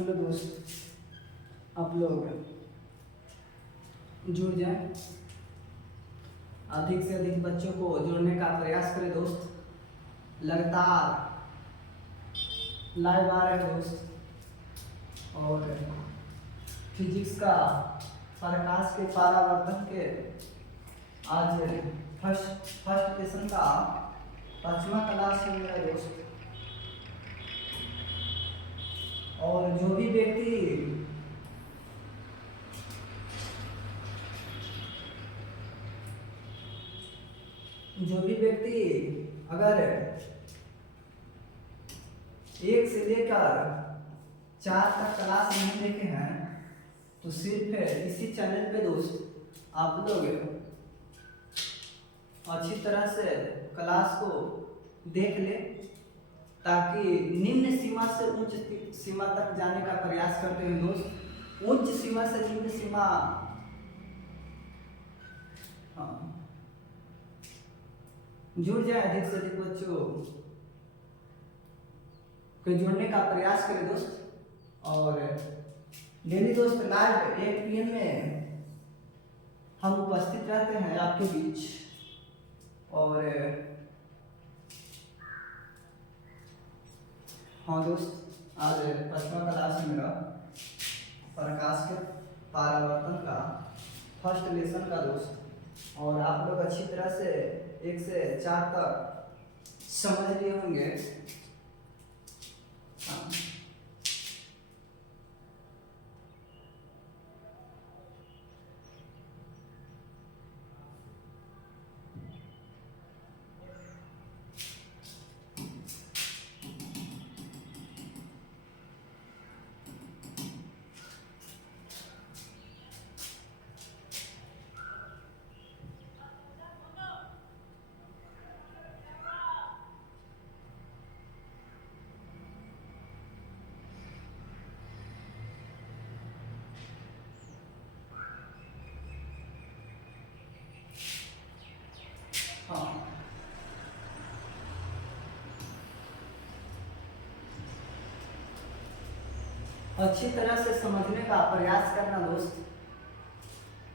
Hello दोस्त, आप लोग जुड़ जाएं। अधिक से अधिक बच्चों को जोड़ने का प्रयास करें दोस्त। लगातार लाइव आ रहे हैं दोस्त। और फिजिक्स का प्रकाश के परावर्तन के आज फर्स्ट लेसन का 5वां क्लास में मेरा दोस्त। और जो भी व्यक्ति अगर 1 से लेकर 4 तक क्लास नहीं देखे हैं तो सिर्फ इसी चैनल पे दोस्त आप लोग अच्छी तरह से क्लास को देख ले, ताकि निम्न सीमा से उच्च सीमा तक जाने का प्रयास करते हैं दोस्त। उच्च सीमा से निम्न सीमा, जुड़ जाए। अधिक से अधिक बच्चों को जोड़ने का प्रयास करें दोस्त। और डेली दोस्त लाइव 1 PM में हम उपस्थित रहते हैं आपके बीच। और हाँ दोस्त, आज 5वां क्लास में मेरा प्रकाश के परावर्तन का फर्स्ट लेसन का दोस्त। और आप लोग अच्छी तरह से 1 से 4 तक समझ लिए होंगे। हाँ। हाँ, अच्छी तरह से समझने का प्रयास करना दोस्त।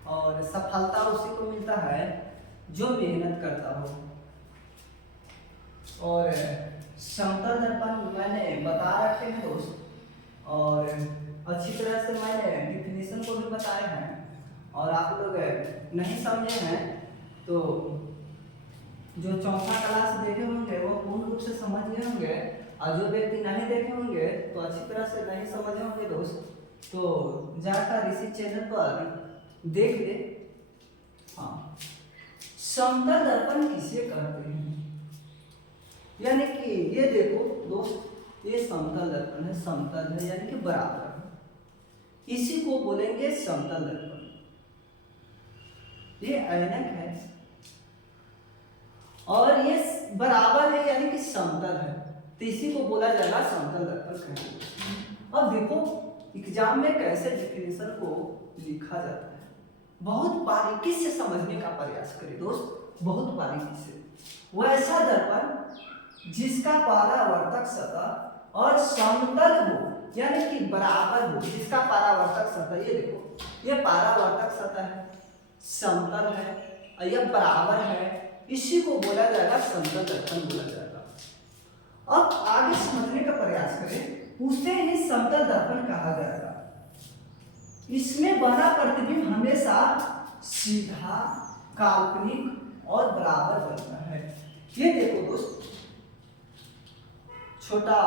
और सफलता उसी को मिलता है जो मेहनत करता हो। और समतल दर्पण मैंने बता रखे हैं दोस्त। और अच्छी तरह से मैंने डिफिनेशन को भी बताया है। और आप लोग नहीं समझे हैं तो जो 4था क्लास देखे होंगे वो पूर्ण रूप से समझ गए होंगे। और जो व्यक्ति नहीं देखे होंगे तो अच्छी तरह से नहीं समझे होंगे दोस्त, तो जाकर इसी चैनल पर देख ले। हाँ, समतल दर्पण किसे कहते हैं? यानी कि ये देखो दोस्त, ये समतल दर्पण है। समतल है यानी कि बराबर है, इसी को बोलेंगे समतल दर्पण। ये ऐनक है और ये बराबर है यानी कि समतल है, तो इसी को बोला जाएगा समतल दर्पण कहेंगे। अब देखो एग्जाम में कैसे डिफिनेशन को लिखा जाता है, बहुत बारीकी से समझने का प्रयास करें दोस्त, बहुत बारीकी से। वैसा दर्पण जिसका परावर्तक सतह और समतल हो यानी कि बराबर हो, जिसका परावर्तक सतह, ये देखो ये परावर्तक सतह है, समतल है और यह बराबर है, इसी को बोला जाएगा समतल दर्पण बोला जाएगा। अब आगे समझने का प्रयास करें, उसे ही समतल दर्पण कहा जाएगा। इसमें बना प्रतिबिंब हमेशा सीधा, काल्पनिक और बराबर बनता है। ये देखो दोस्त, छोटा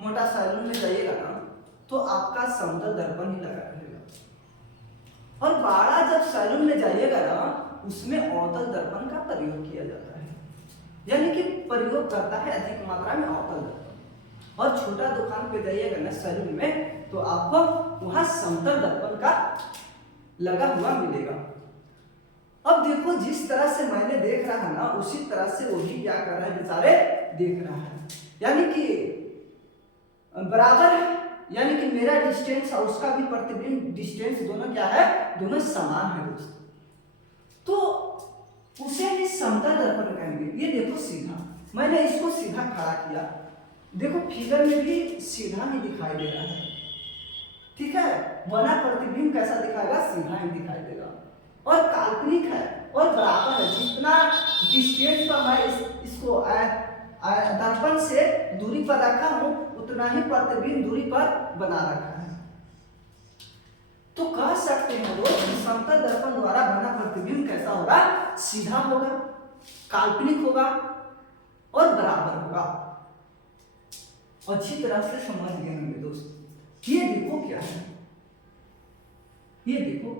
मोटा सैलून में जाइएगा ना तो आपका समतल दर्पण ही लगा रहेगा। और बड़ा जब सैलून में जाइएगा ना उसमें अवतल दर्पण का प्रयोग किया जाता है, यानी कि प्रयोग करता है अधिक मात्रा में अवतल दर्पण। और छोटा दुकान पे जाइएगा ना सैलून में तो आपको वहां समतल दर्पण का लगा हुआ मिलेगा। अब देखो जिस तरह से मैंने देख रहा है ना उसी तरह से वो भी क्या कर रहा है बेचारे, देख रहा है, यानी कि बराबर है, यानी कि मेरा डिस्टेंस और उसका भी प्रतिबिंब डिस्टेंस दोनों क्या है, दोनों समान है दोस्त। तो उसे भी समतल दर्पण कहेंगे। ये देखो सीधा, मैंने इसको सीधा खड़ा किया, देखो फिगर में भी सीधा ही दिखाई दे रहा है। बना प्रतिबिंब कैसा दिखाएगा, सीधा ही दिखाई देगा। और काल्पनिक है और बराबर है, जितना डिस्टेंस पर मैं इसको दर्पण से दूरी पर रखा हूं उतना ही प्रतिबिंब दूरी पर बना रखा है। तो कह सकते हैं दोस्त कि समतल दर्पण द्वारा बना प्रतिबिंब कैसा होगा, सीधा होगा, काल्पनिक होगा और बराबर होगा। अच्छी तरह से समझ गए होंगे दोस्त। ये देखो क्या है, ये देखो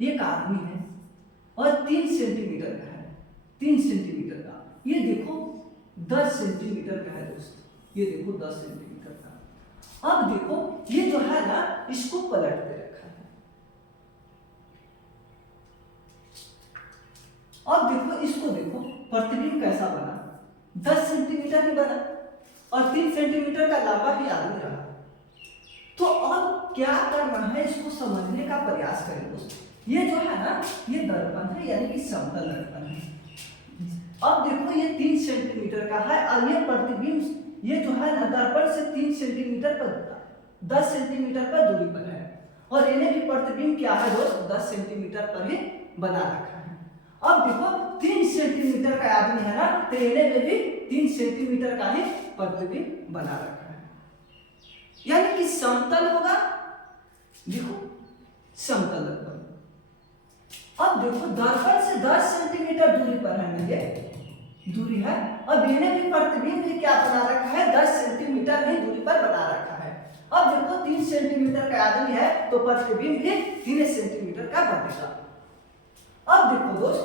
ये एक आदमी है और 3 सेंटीमीटर का है, 3 सेंटीमीटर का। ये देखो 10 सेंटीमीटर का है दोस्त, ये देखो 10 सेंटीमीटर का। अब देखो ये जो है ना, इसको पलट के रखा है। अब देखो इसको, देखो प्रतिबिंब कैसा बना, 10 सेंटीमीटर ही बना और 3 सेंटीमीटर का लंबा भी आदमी रहा। तो अब क्या करना है, इसको समझने का प्रयास करें दोस्त। ये जो है ना, ये दर्पण है, यानी कि समतल दर्पण है। अब देखो ये 3 सेंटीमीटर का है और ये प्रतिबिंब ये जो है ना, दर्पण से 3 सेंटीमीटर पर 10 सेंटीमीटर पर दूरी पर है और इन्हें भी प्रतिबिंब क्या है दोस्त, 10 सेंटीमीटर पर ही बना रखा है। अब देखो 3 सेंटीमीटर का आदमी है ना, तो इन्हें में भी 3 सेंटीमीटर का ही प्रतिबिंब बना रखा है, यानी कि समतल होगा। देखो समतल दर्पण। अब देखो दर्पण से 10 सेंटीमीटर दूरी पर है, ये दूरी है। अब इन्हें भी प्रतिबिंब भी क्या बना रखा है, 10 सेंटीमीटर ही दूरी पर बना रखा है। अब देखो 3 सेंटीमीटर का आदमी है तो प्रतिबिंब भी 3 सेंटीमीटर का बनेगा। अब देखो दोस्त,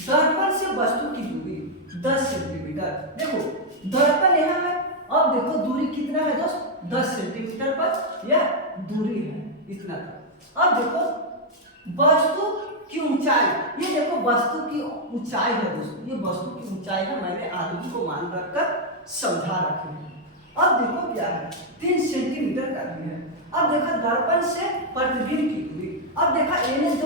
दर्पण से वस्तु की दूरी 10 सेंटीमीटर। देखो दर्पण यहाँ है, अब देखो दूरी कितना है दोस्त, 10 सेंटीमीटर पर यह दूरी है, इतना तक। अब देखो वस्तु की ऊंचाई, ये देखो वस्तु की ऊंचाई है दोस्तों, ये वस्तु की ऊंचाई है, मैंने आदमी को मान रखकर समझा रखी है। अब देखो क्या है, 3 सेंटीमीटर का भी है। अब देखा दर्पण से प्रतिबिंब की दूरी, अब देखा इन्हें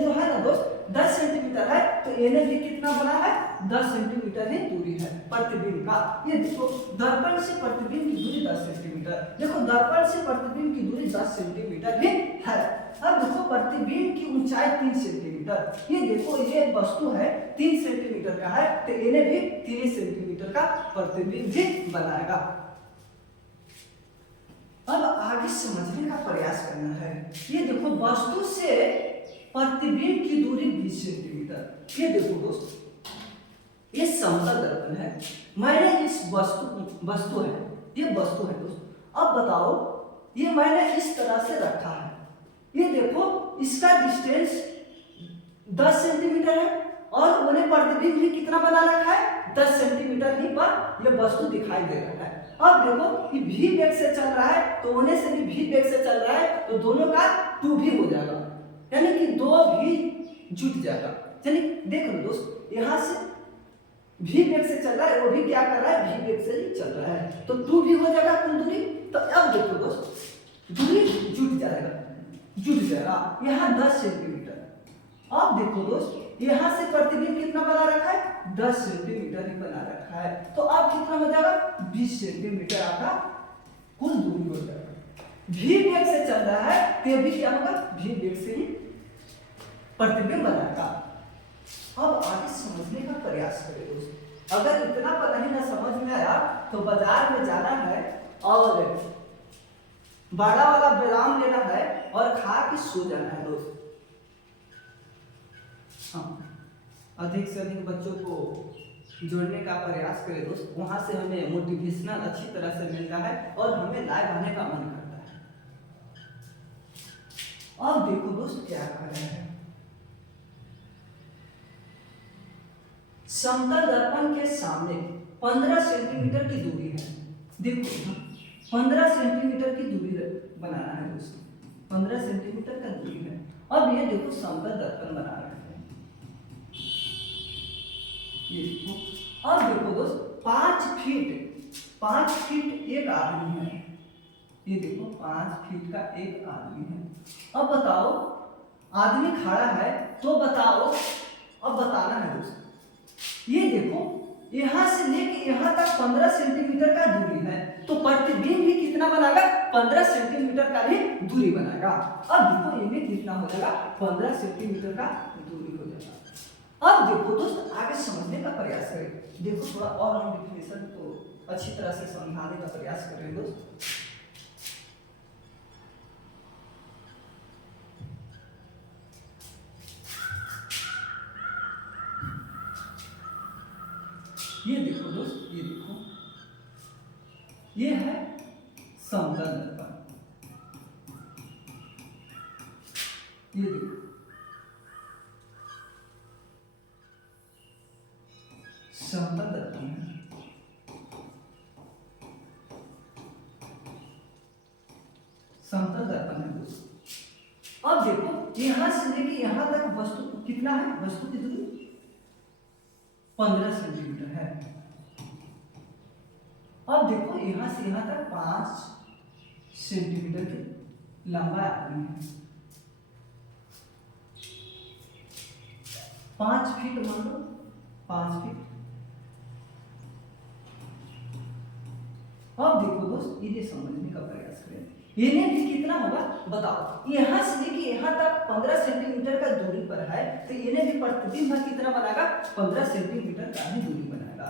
जो है ना दोस्त 10 सेंटीमीटर है, तो इन्हें भी कितना बना है, 10 सेंटीमीटर ही दूरी है प्रतिबिंब का। ये देखो दर्पण से प्रतिबिंब की दूरी 10 सेंटीमीटर, देखो दर्पण से प्रतिबिंब की दूरी 10 सेंटीमीटर ही है। अब देखो प्रतिबिंब की ऊंचाई 3 सेंटीमीटर, ये देखो ये वस्तु है 3 सेंटीमीटर का है, तो इन्हें भी 3 सेंटीमीटर का प्रतिबिंब भी बनाएगा। अब आगे समझने का प्रयास करना है। ये देखो वस्तु से प्रतिबिंब की दूरी 20 सेंटीमीटर। ये देखो दोस्त, ये समतल दर्पण है, मैंने इस वस्तु है, ये वस्तु है दोस्त। अब बताओ, ये मैंने इस तरह से रखा है, ये देखो इसका डिस्टेंस 10 सेंटीमीटर है और उन्हें प्रतिबिंब भी कितना बना रखा है, 10 सेंटीमीटर ही पर यह वस्तु दिखाई दे रहा है। अब देखो ये भी वेग से चल रहा है, तो उन्हें से भी वेग से चल रहा है, तो दोनों का 2 भी हो जाएगा, यानी कि 2 भी जुट जाएगा। चलिए देख लो दोस्त, यहाँ से भी वेग से चल रहा है, वो भी क्या कर रहा है, भी वेग से ही चल रहा है, तो 2 भी हो जाएगा कुल दूरी। तो अब देखो दोस्त, दूरी जुट जाएगा, यहाँ 10 सेंटीमीटर। अब देखो दोस्त, यहाँ से प्रतिबिंब कितना बना रखा है, 10 सेंटीमीटर ही बना रखा है, तो अब कितना हो जाएगा, 20 सेंटीमीटर आपका कुल दूरी हो जाएगा। भी वेग से चल रहा है, तो भी क्या होगा, भी वेग से ही प्रतिबिंब बनाएगा। अब आगे समझने का प्रयास करें दोस्त। अगर इतना पता ही ना समझ में आया तो बाजार में जाना है और बड़ा वाला बादाम लेना है और खा के सो जाना है दोस्त। हाँ, अधिक से अधिक बच्चों को जोड़ने का प्रयास करें दोस्त, वहां से हमें मोटिवेशनल अच्छी तरह से मिलता है और हमें लाइव आने का मन करता है। अब देखो दोस्त क्या कर रहे हैं, समतल दर्पण के सामने 15 सेंटीमीटर की दूरी है। देखो 15 सेंटीमीटर की दूरी बनाना है दोस्तों, 15 सेंटीमीटर का दूरी है। अब ये देखो समतल दर्पण बना रहे हैं, ये देखो। अब देखो दोस्त 5 फीट एक आदमी है, ये देखो 5 फीट का एक आदमी है। अब बताओ आदमी खड़ा है, तो बताओ, अब बताना है दोस्त, ये देखो यहाँ से लेके यहाँ तक 15 सेंटीमीटर का दूरी है, तो प्रतिबिंब भी कितना बनाएगा, 15 सेंटीमीटर का ही दूरी बनाएगा। अब देखो ये कितना हो जाएगा, 15 सेंटीमीटर का दूरी हो जाएगा। अब देखो दोस्त आगे समझने का प्रयास करें। देखो थोड़ा और हम डिफिनेशन तो अच्छी तरह से समझाने का प्रयास करें दोस्त। ये देखो दोस्त, ये देखो, ये है समतल दर्पण। ये देखो समतल दर्पण है। समतल दर्पण है दोस्त। अब देखो यहां से लेके यहां तक वस्तु कितना है, वस्तु की दूरी 15 सेंटीमीटर है। अब देखो यहां से यहां तक 5 सेंटीमीटर की लंबाई आती है। 5 फीट मान लो, 5 फीट। अब देखो दोस्त इन्हें समझने का प्रयास करें, इन्हें भी कितना होगा बताओ। यहां से लेके यहां तक 15 सेंटीमीटर का दूरी पर है, तो इन्हें भी प्रतिबिंब कितना बनाएगा, 15 सेंटीमीटर का ही दूरी बनाएगा।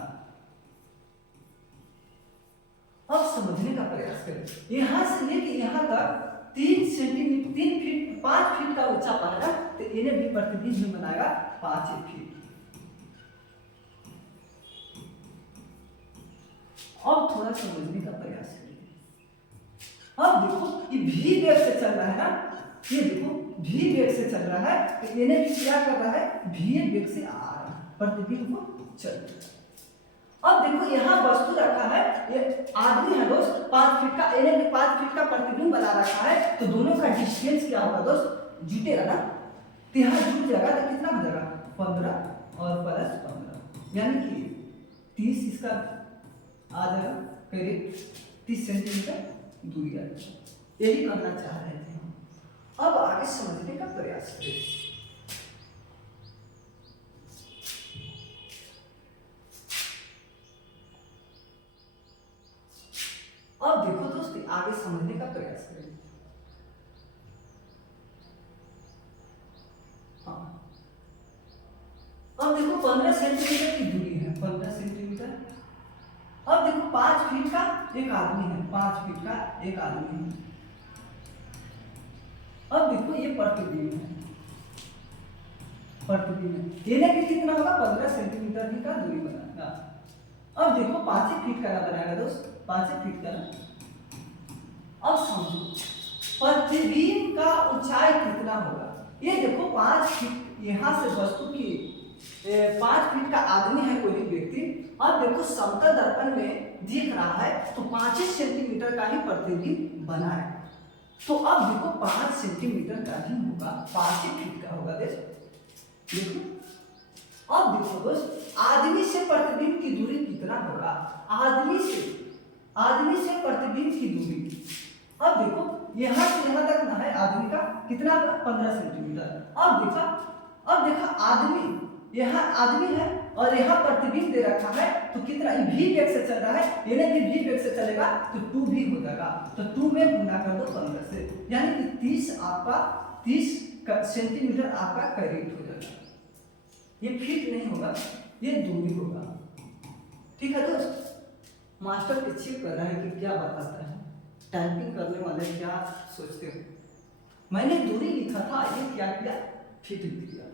अब समझने का प्रयास करें, यहां से लेके यहां तक 3 सेंटीमीटर 3 फीट 5 फीट का ऊंचा पाएगा, तो इन्हें भी प्रतिबिंब बनाएगा 5 फीट। अब थोड़ा समझने का प्रयास करिए। अब देखो ये भी वेग से चल रहा है ना, ये देखो भी वेग से चल रहा है, तो इन्हें भी क्या कर रहा है, भी वेग से आ रहा है, प्रतिबिंब को चल रहा है। अब देखो यहाँ वस्तु रखा है, ये आदमी है दोस्त 5 फीट का, इन्हें भी 5 फीट का प्रतिबिंब बना रखा है, तो दोनों का डिस्टेंस क्या होगा दोस्त, जुटेगा ना, तो यहाँ जुट जाएगा तो कितना हो जाएगा 15 और प्लस 15 यानी कि 30, इसका आ जाएगा करीब 30 सेंटीमीटर दूरी आ जाएगा। यही कहना चाह रहे थे हम। अब आगे समझने का प्रयास करें। अब देखो दोस्तों आगे समझने का प्रयास करें। हाँ, अब देखो 15 सेंटीमीटर की दूरी है, 15 सेंटीमीटर। अब देखो 5 फीट का एक आदमी है, 5 फीट का एक आदमी है। अब देखो ये प्रतिबिंब है, प्रतिबिंब है, इन्हें भी कितना होगा 15 सेंटीमीटर ही का दूरी बनाएगा। अब देखो 5 फीट का ना बनाएगा दोस्त, 5 फीट का ना। अब समझो प्रतिबिंब का ऊंचाई कितना होगा। ये देखो 5 फीट यहां से वस्तु की 5 फीट का आदमी है कोई व्यक्ति। अब देखो समतल दर्पण में दिख रहा है तो 5 सेंटीमीटर का ही प्रतिबिंब बना है, तो अब देखो 5 सेंटीमीटर का ही होगा, 5 फीट का होगा। देखो अब देखो दोस्त आदमी से प्रतिबिंब की दूरी कितना होगा, आदमी से प्रतिबिंब की दूरी। अब देखो यहां से यहां तक ना है आदमी का कितना 15 सेंटीमीटर। अब देखा आदमी, यहाँ आदमी है और यहाँ प्रतिबिंब दे रखा है, तो कितना भी वेग से चल रहा है, इन्हें भी वेग से चलेगा तो 2 भी हो जाएगा, तो 2 में गुना कर दो 15 से, यानी कि 30 सेंटीमीटर आपका करीब हो जाएगा। ये फीट नहीं होगा, ये दूरी होगा। ठीक है दोस्त, मास्टर के चेक कर रहा है कि क्या बताता है, टाइपिंग करने वाले क्या सोचते हो। मैंने दूरी लिखा था, ये क्या किया, फीट लिख दिया।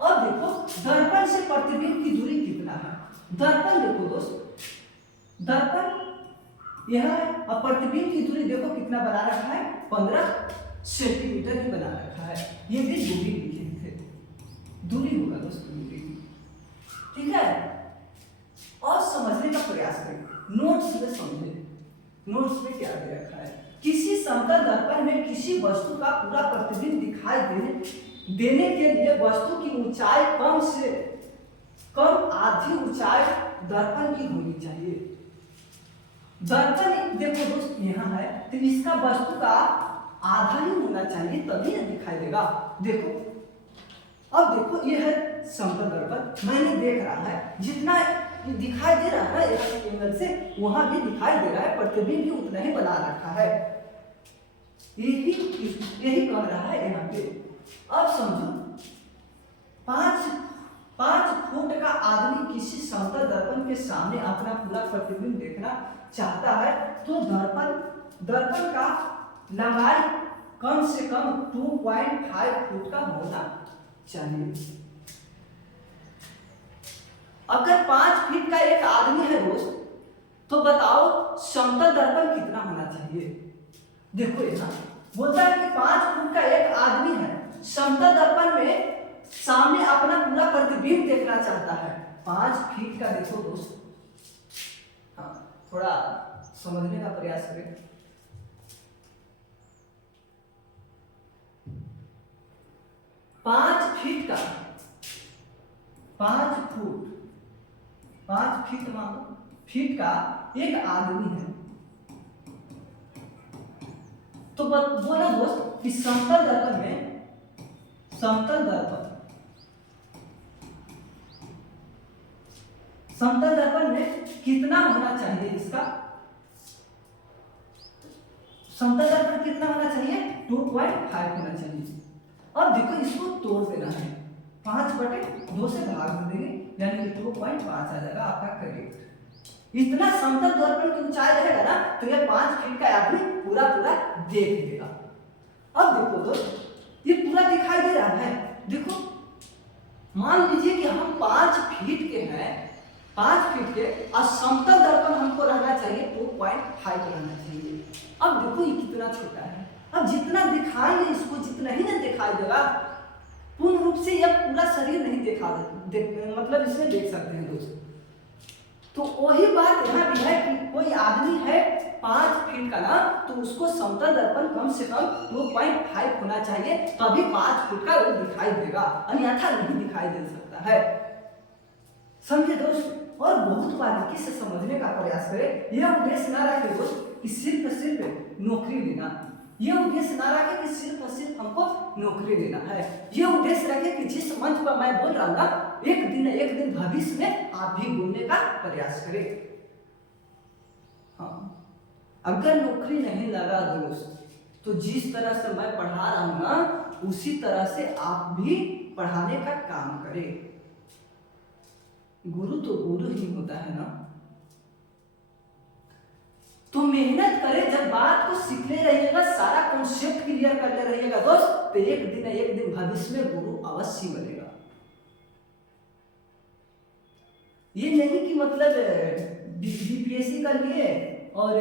अब देखो दर्पण से प्रतिबिंब की दूरी कितना है। दर्पण देखो दोस्त, दर्पण यह है और प्रतिबिंब की दूरी देखो कितना बना रखा है, 15 सेंटीमीटर ही बना रखा है। ये भी दूरी लिखे थे, दूरी होगा दोस्त, दूरी। ठीक है, और समझने का प्रयास करें, नोट्स में समझे, नोट्स में क्या दे रखा है। किसी समतल दर्पण में किसी वस्तु का पूरा प्रतिबिंब दिखाई देने के लिए वस्तु की ऊंचाई कम से कम आधी ऊंचाई दर्पण की होनी चाहिए। दर्पण देखो दोस्त यहाँ है, तो इसका वस्तु का आधा ही होना चाहिए, तभी ना दिखाई देगा। देखो अब देखो ये है समतल दर्पण, मैंने देख रहा है जितना ये दिखाई दे रहा है इस एंगल से, वहां भी दिखाई दे रहा है, प्रतिबिंब भी उतना ही बना रखा है। यही कह रहा है यहाँ पे। अब समझो, 5 फुट का आदमी किसी समतल दर्पण के सामने अपना पूरा प्रतिबिंब देखना चाहता है, तो दर्पण का लंबाई कम से कम 2.5 फुट का होना चाहिए। अगर 5 फीट का एक आदमी है दोस्त, तो बताओ समतल दर्पण कितना होना चाहिए। देखो यहाँ बोलता है कि 5 फुट का एक आदमी है, समतल दर्पण में सामने अपना पूरा प्रतिबिंब देखना चाहता है। 5 फीट का देखो दोस्त, हाँ थोड़ा समझने का प्रयास करें। 5 फीट का 5 फुट 5 फीट मानो फीट का एक आदमी है, तो बोला दोस्त कि समतल दर्पण में कितना होना चाहिए, इसका समतल दर्पण कितना होना चाहिए, 2.5 होना चाहिए। अब देखो इसको तोड़ देना है, 5/2 से भाग देंगे, यानी कि 2.5 आ जाएगा आपका करेक्ट। इतना समतल दर्पण की ऊंचाई रहेगा ना, तो ये 5 फीट का आदमी पूरा देख लेगा। अब देखो दोस्त, ये पूरा दिखाई दे रहा है। देखो मान लीजिए कि हम 5 फीट के हैं, 5 फीट के, और समतल दर्पण हमको रहना चाहिए 2.5 रहना चाहिए। अब देखो ये कितना छोटा है, अब जितना दिखाएंगे इसको, जितना ही ना दिखाई देगा, पूर्ण रूप से यह पूरा शरीर नहीं मतलब इसमें देख सकते हैं दोस्त। तो वही बात यहाँ भी है कि कोई आदमी है 5 फीट का ना, तो उसको समतल दर्पण कम से कम 2.5 होना चाहिए, तभी 5 फीट का वो दिखाई देगा, अन्यथा नहीं दिखाई दे सकता है। समझे दोस्त? और बहुत बारीकी से समझने का प्रयास करें। यह उद्देश्य ना रखे दोस्त कि सिर्फ नौकरी लेना, यह उद्देश्य ना रखे कि सिर्फ हमको नौकरी लेना है। यह उद्देश्य रखे कि जिस मंच पर मैं बोल रहा हूँ ना, एक दिन भविष्य में आप भी बोलने का प्रयास करें। हाँ, अगर नौकरी नहीं लगा दोस्त, तो जिस तरह से मैं पढ़ा रहा हूँ ना, उसी तरह से आप भी पढ़ाने का काम करें। गुरु तो गुरु ही होता है ना, तो मेहनत करें। जब बात को सीखते रहिएगा, सारा कॉन्सेप्ट क्लियर करते रहिएगा दोस्त, तो एक दिन भविष्य में गुरु अवश्य बनेगा। ये नहीं कि मतलब बीपीएससी कर लिए और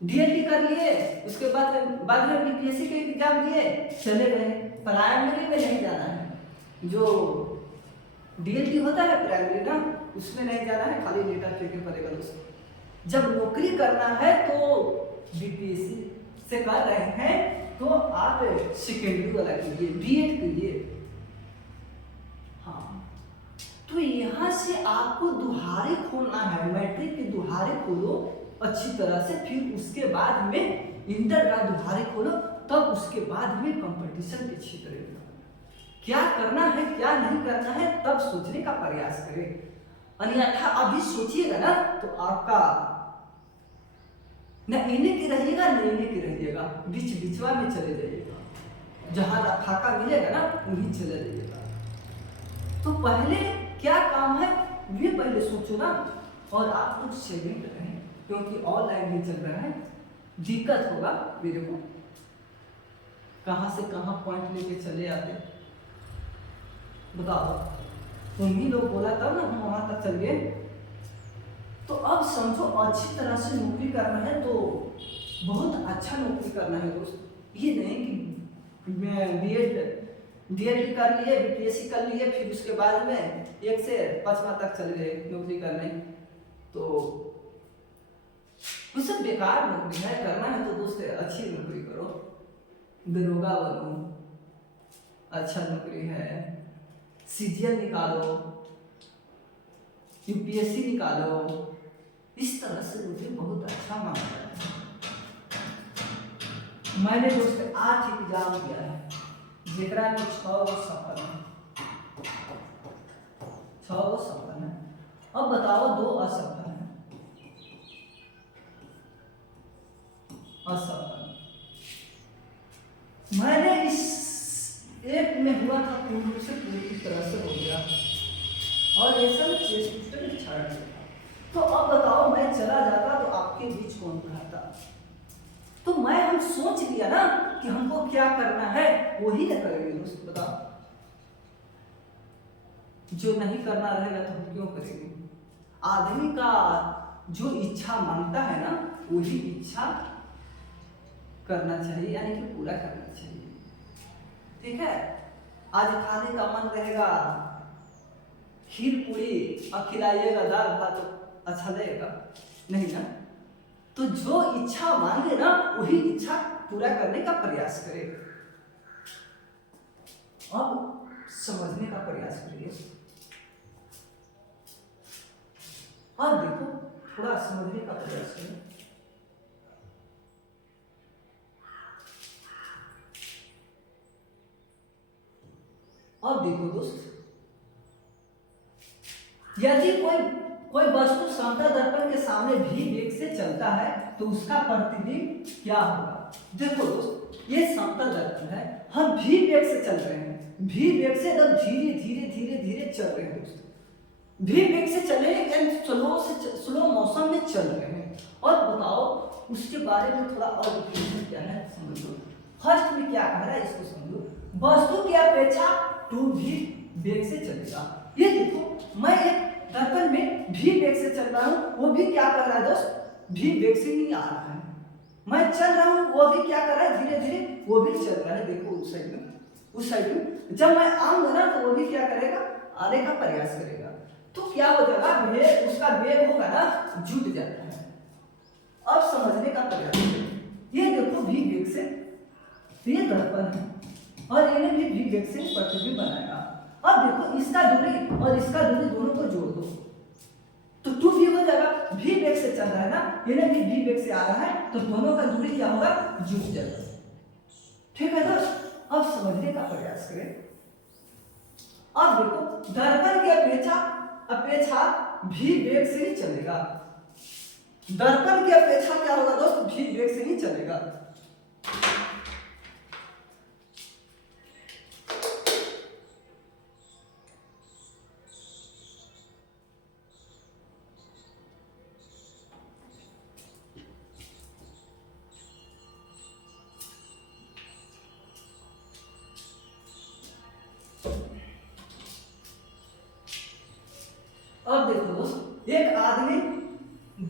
डीएलटी कर लिए, उसके बाद में बीपीएससी के एग्जाम दिए, चले गए। प्राइमरी में नहीं जाना है, जो डीएलटी होता है प्राइमरी ना, उसमें नहीं जाना है, खाली लेटर फेंके पड़ेगा दोस्तों। जब नौकरी करना है तो बीपीएससी से कर रहे हैं, तो आप सेकेंडरी वाला कीजिए, बीएड कीजिए। हाँ, तो यहाँ से आपको दुहारे खोलना है, मैट्रिक के दुहारे खोलो अच्छी तरह से, फिर उसके बाद में इंटर का दुहारे खोलो, तब उसके बाद में कंपटीशन के क्षेत्र में क्या करना है क्या नहीं करना है तब सोचने का प्रयास करें। अन्यथा अभी सोचिएगा ना, तो आपका न इन्हें की रहिएगा न इन्हें की रहिएगा, बीचवा में चले जाइएगा, जहां फाका मिलेगा ना वहीं चले जाइएगा। तो पहले क्या काम है वे पहले सोचो ना, और आप कुछ सेविंग करें, क्योंकि ऑनलाइन भी चल रहा है, दिक्कत होगा मेरे को, कहां से कहां पॉइंट लेके चले आते बताओ। तुम ही लोग बोला तब ना हम वहां तक चल गए। तो अब समझो, अच्छी तरह से नौकरी करना है तो बहुत अच्छा नौकरी करना है दोस्त। ये नहीं कि मैं डीएलटी कर लिए, बीपीएससी कर लिए, फिर उसके बाद में 1 से 5वां तक चले गए नौकरी करने, तो वो सब बेकार नौकरी है। करना है तो दोस्त अच्छी नौकरी करो, दरोगा बनो, अच्छा नौकरी है, सीजीएल निकालो, यूपीएससी निकालो, इस तरह से मुझे बहुत अच्छा माना जाता है। मैंने दोस्त 8 एग्जाम दिया है, जेकरा में 6 गो सफल है, 6 गो सफल है। अब बताओ दो असफल हैं। असफल, मैंने इस एक में हुआ था पूर्ण रूप से पूरी तरह से हो गया और ये सब चेस्ट में छाड़ दिया। तो अब बताओ मैं चला जाता तो आपके बीच कौन रहता? तो हम सोच लिया ना कि हमको क्या करना है, वही ना करेंगे दोस्त। बताओ, जो नहीं करना रहेगा तो हम क्यों करेंगे? आदमी का जो इच्छा मांगता है ना, वही इच्छा करना चाहिए, यानी कि पूरा करना चाहिए। ठीक है, आज खाने का मन रहेगा खीर पूरी और खिलाइएगा दाल भात, तो अच्छा लगेगा नहीं ना? तो जो इच्छा मांगे ना, वही इच्छा पूरा करने का प्रयास करें। अब समझने का प्रयास करिए। अब देखो, थोड़ा समझने का प्रयास करें। अब देखो दोस्त, यदि कोई कोई वस्तु समतल दर्पण के सामने भी वेग से चलता है तो उसका प्रतिबिंब क्या होगा? देखो दोस्त, ये समतल दर्पण है, हम भी वेग से चल रहे हैं, भी वेग से एकदम धीरे धीरे धीरे धीरे चल रहे हैं दोस्त। भी वेग से चले, स्लो मौसम में चल रहे हैं। और बताओ उसके बारे में थोड़ा और डिफिनेशन क्या है समझो। फर्स्ट में क्या कह रहा है इसको समझो। वस्तु की अपेक्षा टू भी वेग से चलेगा। ये देखो, मैं एक दर्पण में भी वेग से चल रहा हूँ, वो भी क्या कर रहा है दोस्त? भी वेग से नहीं आ रहा है। मैं चल रहा हूँ, वो भी क्या कर रहा है? धीरे धीरे वो भी चल रहा है। देखो उस साइड में, उस साइड में जब मैं आऊंगा ना तो वो भी क्या करेगा? आने का प्रयास करेगा। तो क्या हो जाएगा? वेग, उसका वेग होगा ना, जुट जाता है। अब समझने का प्रयास करें। ये देखो भी वेग से, ये दर्पण है और इन्हें भी वेग से प्रतिबिंब बनाएगा। अब देखो इसका दूरी और इसका दूरी दोनों को जोड़ दो तो टू भी हो जाएगा। भी वेग से चल रहा है ना, इन्हें भी वेग से आ रहा है, तो दोनों का दूरी क्या होगा? जुड़ जाएगा। ठीक है दोस्त, अब समझने का प्रयास करें। अब देखो, दर्पण की अपेक्षा भी वेग से ही चलेगा। दर्पण की अपेक्षा क्या होगा दोस्त? भी वेग से ही चलेगा। अब देखो दोस्त, एक आदमी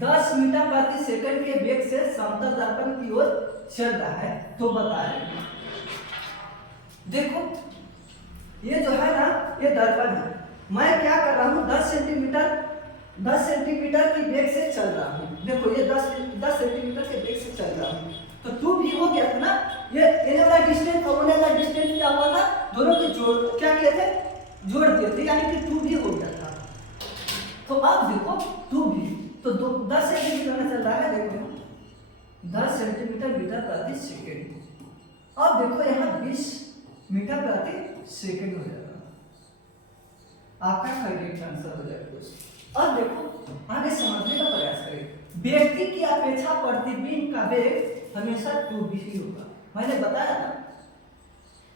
10 मीटर प्रति सेकंड के वेग से समतल दर्पण की ओर चल रहा है, तो बताएं। देखो ये जो है ना, ये दर्पण है। मैं क्या कर रहा हूँ? 10 सेंटीमीटर की वेग से चल रहा हूँ। देखो ये 10 सेंटीमीटर के वेग से चल रहा हूँ, तो टू भी हो गया था ना। ये वाला डिस्टेंस और वाला डिस्टेंस क्या हुआ था? दोनों के जोड़ क्या किए थे? जोड़ दिए थे, यानी कि टू भी हो गया था। तो अब देखो टू भी तो 10 सेंटीमीटर में चल रहा है। देखो 10 सेंटीमीटर मीटर प्रति सेकेंड। अब देखो यहाँ 20 मीटर प्रति सेकेंड हो जाएगा। आपका करेक्ट आंसर हो जाएगा दोस्तों। अब देखो आगे समझने का प्रयास करें। व्यक्ति की अपेक्षा प्रतिबिंब का वेग हमेशा टू भी ही होगा। मैंने बताया ना,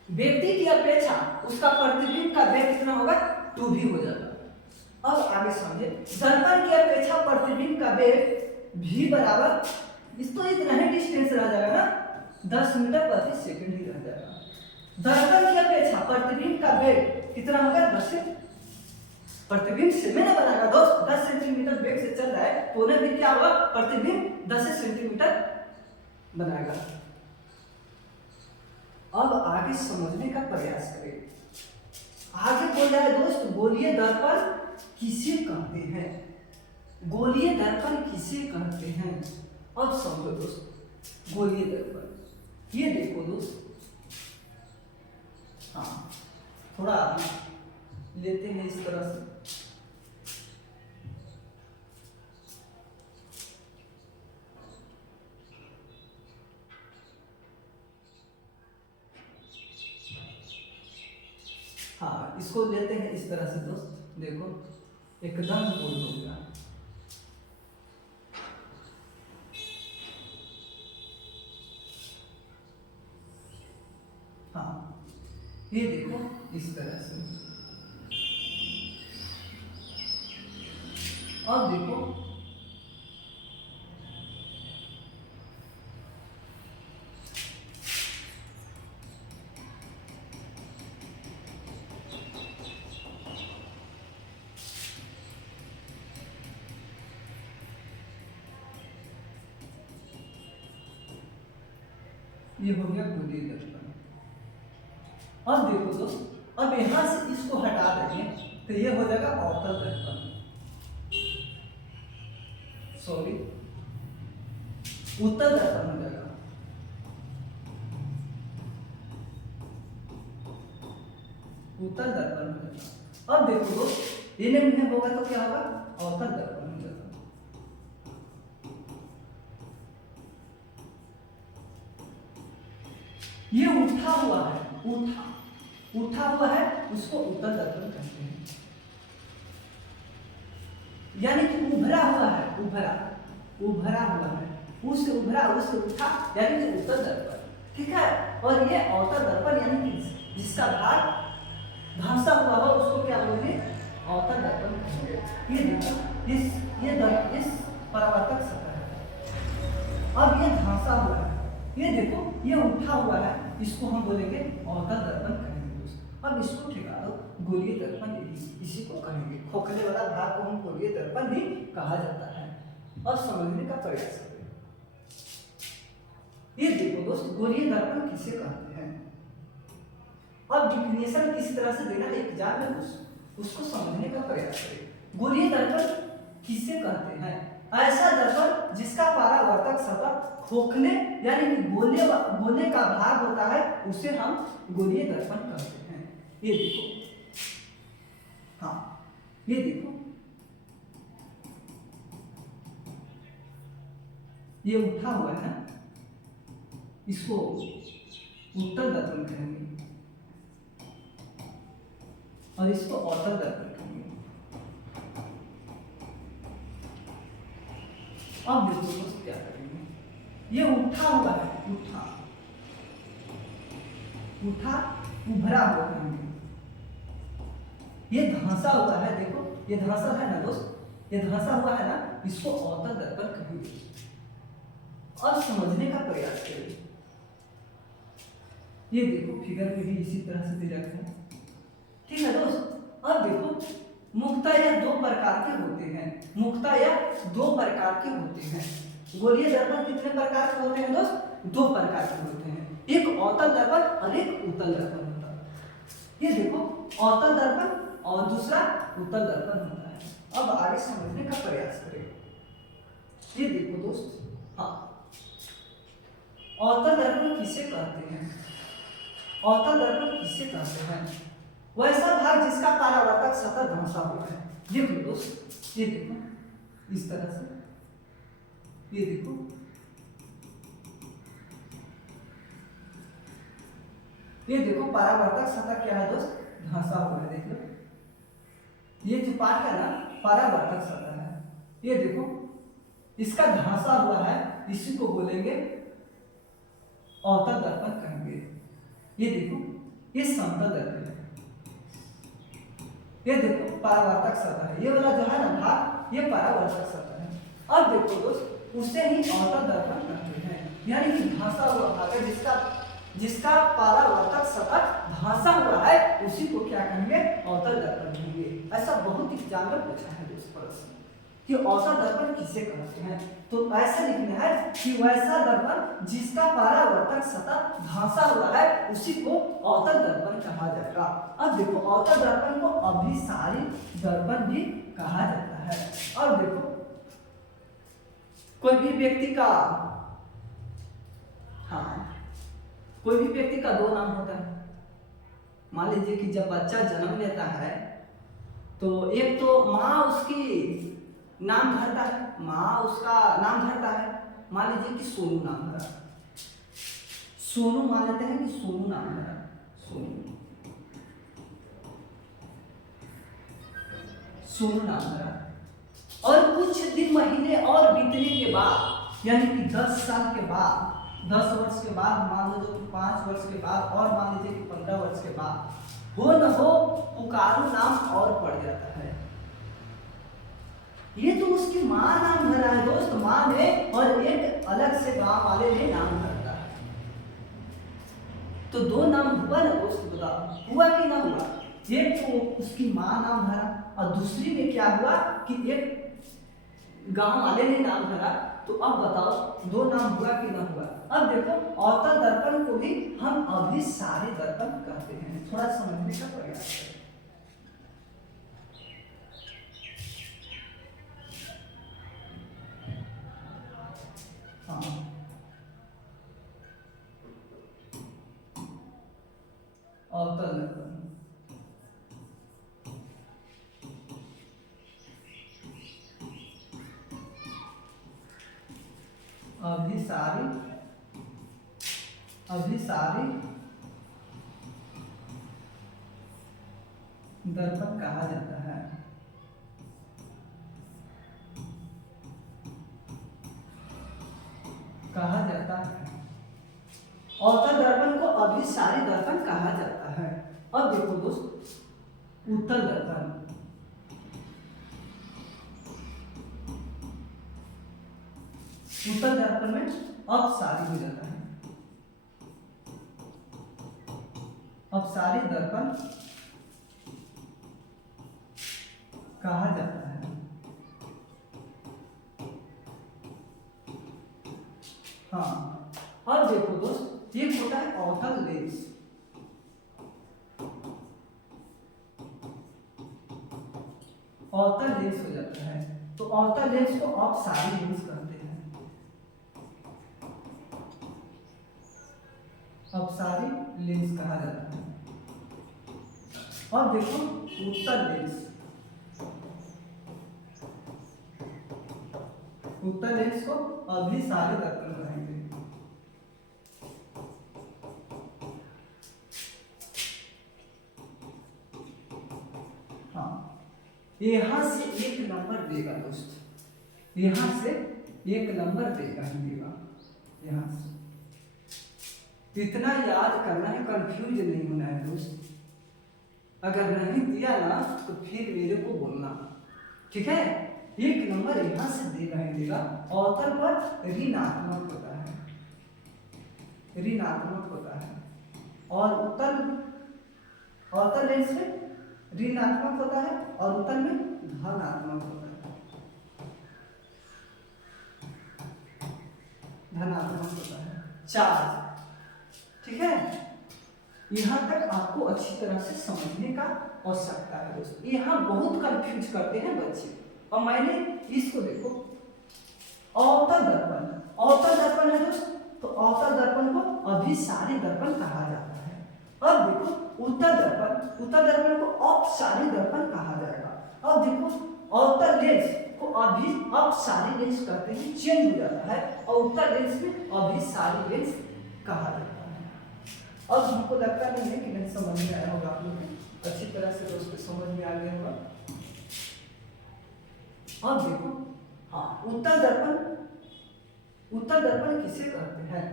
व्यक्ति की अपेक्षा उसका प्रतिबिंब का वेग कितना होगा? टू भी हो जाएगा। अब आगे समझिए, दर्पण की अपेक्षा प्रतिबिंब का वेग v बराबर, इस तो इतना ही डिस्टेंस रह जाएगा ना, 10 मीटर प्रति सेकंड ही रह जाएगा। दर्पण की अपेक्षा प्रतिबिंब का वेग कितना होगा? 10 से प्रतिबिंब से मैंने बनाया दोस्त 10 सेंटीमीटर वेग से चल रहा है, तो उन्हें भी क्या होगा? प्रतिबिंब 10 सेंटीमीटर बनाएगा। अब आगे समझने का प्रयास करें। आगे बोल रहा है दोस्त, गोलीय दर्पण किसे कहते हैं? गोलीय दर्पण किसे कहते हैं? अब समझो दोस्त, गोलीय दर्पण ये देखो दोस्त। हाँ, थोड़ा लेते हैं इस तरह से। हाँ, इसको लेते हैं इस तरह से दोस्त। देखो एकदम गोल हो गया। हाँ, ये देखो इस तरह से। अब देखो ये हो गया गोलीय दर्पण। अब देखो दोस्त, अब यहां से इसको हटा देंगे तो ये हो जाएगा अवतल दर्पण, सॉरी उत्तल दर्पण हो जाएगा। उत्तल दर्पण हो जाएगा। अब देखो दोस्त, ये नहीं होगा तो क्या होगा, अवतल दर्पण हो जाएगा। ये उठा हुआ है, उठा हुआ है, उसको उत्तल दर्पण कहते हैं। यानी कि उभरा हुआ है, उभरा हुआ है, उससे उभरा, उससे उठा, यानी कि उत्तल दर्पण। ठीक है। और ये अवतल दर्पण यानी कि जिसका भाग धंसा हुआ हो उसको क्या बोलेंगे, अवतल दर्पण कहेंगे। ये देखो इस परावर्तक सतह है। अब ये धंसा हुआ है, ये देखो ये उठा हुआ है, इसको हम बोलेंगे अवतल दर्पण कहेंगे दोस्त। अब इसको ठिका दो, गोलीय दर्पण इसी को कहेंगे। खोखले वाला भाग को हम गोलीय दर्पण भी कहा जाता है। अब समझने का प्रयास करें। ये देखो दोस्त, गोलीय दर्पण किसे कहते हैं। अब डिफिनेशन किस तरह से देना है एग्जाम में, उसको समझने का प्रयास करें। गोलीय दर्पण किसे कहते हैं, ऐसा दर्पण जिसका परावर्तक सतह खोखले यानी कि गोले का भाग होता है, उसे हम गोलीय दर्पण कहते हैं। ये देखो, हाँ ये देखो, ये उठा हुआ है, इसको उत्तल दर्पण कहेंगे और इसको अवतल दर्पण कहेंगे। अब देखो दोस्त क्या करेंगे, ये उठा हुआ है, उठा उभरा हुआ है, ये धंसा हुआ है, देखो ये धंसा है ना दोस्त, ये धंसा हुआ है ना, इसको अवतल दर्पण कहेंगे। अब समझने का प्रयास करिए। ये देखो फिगर में भी इसी तरह से दिया गया है। ठीक है दोस्त। अब देखो मुक्ता या दो प्रकार के होते हैं, मुक्ता या दो प्रकार के होते हैं। गोलीय दर्पण कितने प्रकार के होते हैं दोस्त, दो प्रकार के होते हैं। एक अवतल दर्पण और एक उत्तल दर्पण होता है। ये देखो अवतल दर्पण और दूसरा उत्तल दर्पण होता है। अब आगे समझने का प्रयास करें। ये देखो दोस्त, हाँ अवतल दर्पण किसे कहते हैं, अवतल दर्पण किसे कहते हैं, वैसा भाग जिसका परावर्तक सतह धंसा हुआ है। देखो दोस्त, ये देखो इस तरह से, ये देखो ये देखो परावर्तक सतह क्या है दोस्त, धंसा हुआ है। देख लो ये जो पार्ट है ना, परावर्तक सतह है। ये देखो इसका धंसा हुआ है, इसी को बोलेंगे अवतल दर्पण कहेंगे। ये देखो ये समतल दर्पण है, ये देखो परावर्तक सतह है, ये वाला जो है ना भाग, ये परावर्तक सतह है। अब देखो दोस्त, उसे ही अवतल दर्पण कहते हैं, यानी कि धंसा हुआ भाग है, जिसका परावर्तक सतह धंसा हुआ है, उसी को क्या कहेंगे, अवतल दर्पण कहेंगे। ऐसा बहुत एग्जाम में पूछा है दोस्त प्रश्न कि अवतल दर्पण किसे कहते हैं, तो ऐसा लिखना है कि वैसा दर्पण जिसका परावर्तक सतह धंसा हुआ है, उसी को अवतल दर्पण कहा जाएगा। अब देखो अवतल दर्पण को अभिसारी दर्पण भी कहा जाता है। अब देखो कोई भी व्यक्ति का, हाँ कोई भी व्यक्ति का दो नाम होता है। मान लीजिए कि जब बच्चा जन्म लेता है तो एक तो माँ उसकी नाम धरता है, माँ उसका नाम धरता है। मान लीजिए कि सोनू नाम धरा, सोनू मान लेते हैं कि सोनू नाम धरा, सोनू नाम धरा। और कुछ दिन महीने और बीतने के बाद यानी कि 10 साल के बाद, 10 वर्ष के बाद, मान लो जो 5 वर्ष के बाद, और मान लीजिए कि 15 वर्ष के बाद, हो न हो पुकारू नाम और पड़ जाता है। ये तो उसकी माँ नाम धरा है दोस्त, माँ ने, और एक अलग से गांव वाले ने नाम धरता है। तो 2 नाम हुआ ना दोस्त, बताओ हुआ कि ना हुआ? एक तो उसकी माँ नाम धरा और दूसरी में क्या हुआ कि एक गांव वाले ने नाम धरा। तो अब बताओ 2 नाम हुआ कि ना हुआ? अब देखो अवतल दर्पण को भी हम अभिसारी दर्पण कहते हैं, थोड़ा समझने का प्रयास करें। हाँ, अवतल दर्पण, अभिसारी, अभिसारी दर्पण कहा जाता है। कहा जाता है अवतल दर्पण को अभिसारी दर्पण कहा जाता है। अब देखो दोस्त, उत्तल दर्पण, उत्तल दर्पण में अपसारी हो जाता है। अपसारी दर्पण कहा जाता है। हाँ, अब देखो दोस्त, एक होता है अवतल लेंस, अवतल लेंस हो जाता है। तो अवतल लेंस को अपसारी लेंस कहते हैं, अपसारी लेंस कहा जाता है। और देखो उत्तल लेंस, उत्तल लेंस को अभिसारी दर्पण कहेंगे। हाँ, यहां से 1 नंबर देगा दोस्त, यहां से 1 नंबर देगा ही देगा। यहां से इतना याद करना है, कंफ्यूज नहीं होना है दोस्त। अगर नहीं दिया ना तो फिर मेरे को बोलना, ठीक है? 1 नंबर यहां से देगा ही देगा। अवतल पर ऋणात्मक होता है, ऋणात्मक होता है, और उत्तल, अवतल लेंस में ऋणात्मक होता है और उत्तल में धनात्मक होता है, धनात्मक होता है। चार्ज, ठीक है? यहां तक आपको अच्छी तरह से समझने का आवश्यकता है दोस्त। यहाँ बहुत कंफ्यूज करते हैं बच्चे। और मैंने इसको देखो, अवतल दर्पण, अवतल दर्पण है दोस्त, तो अवतल दर्पण को अभिसारी दर्पण कहा जाता है। अब देखो उत्तल दर्पण, उत्तल दर्पण को अपसारी दर्पण कहा जाएगा। अब देखो अवतल लेंस को अपसारी लेंस कहते हैं, चेंज हो जाता है, और उत्तल लेंस में अभिसारी लेंस कहा जाता है। अब हमको लगता नहीं है कि नहीं समझ में आया होगा आप लोग को, अच्छी तरह से दोस्तों समझ में आ गया होगा। अब देखो, हाँ, उत्तल दर्पण, उत्तल दर्पण किसे कहते हैं?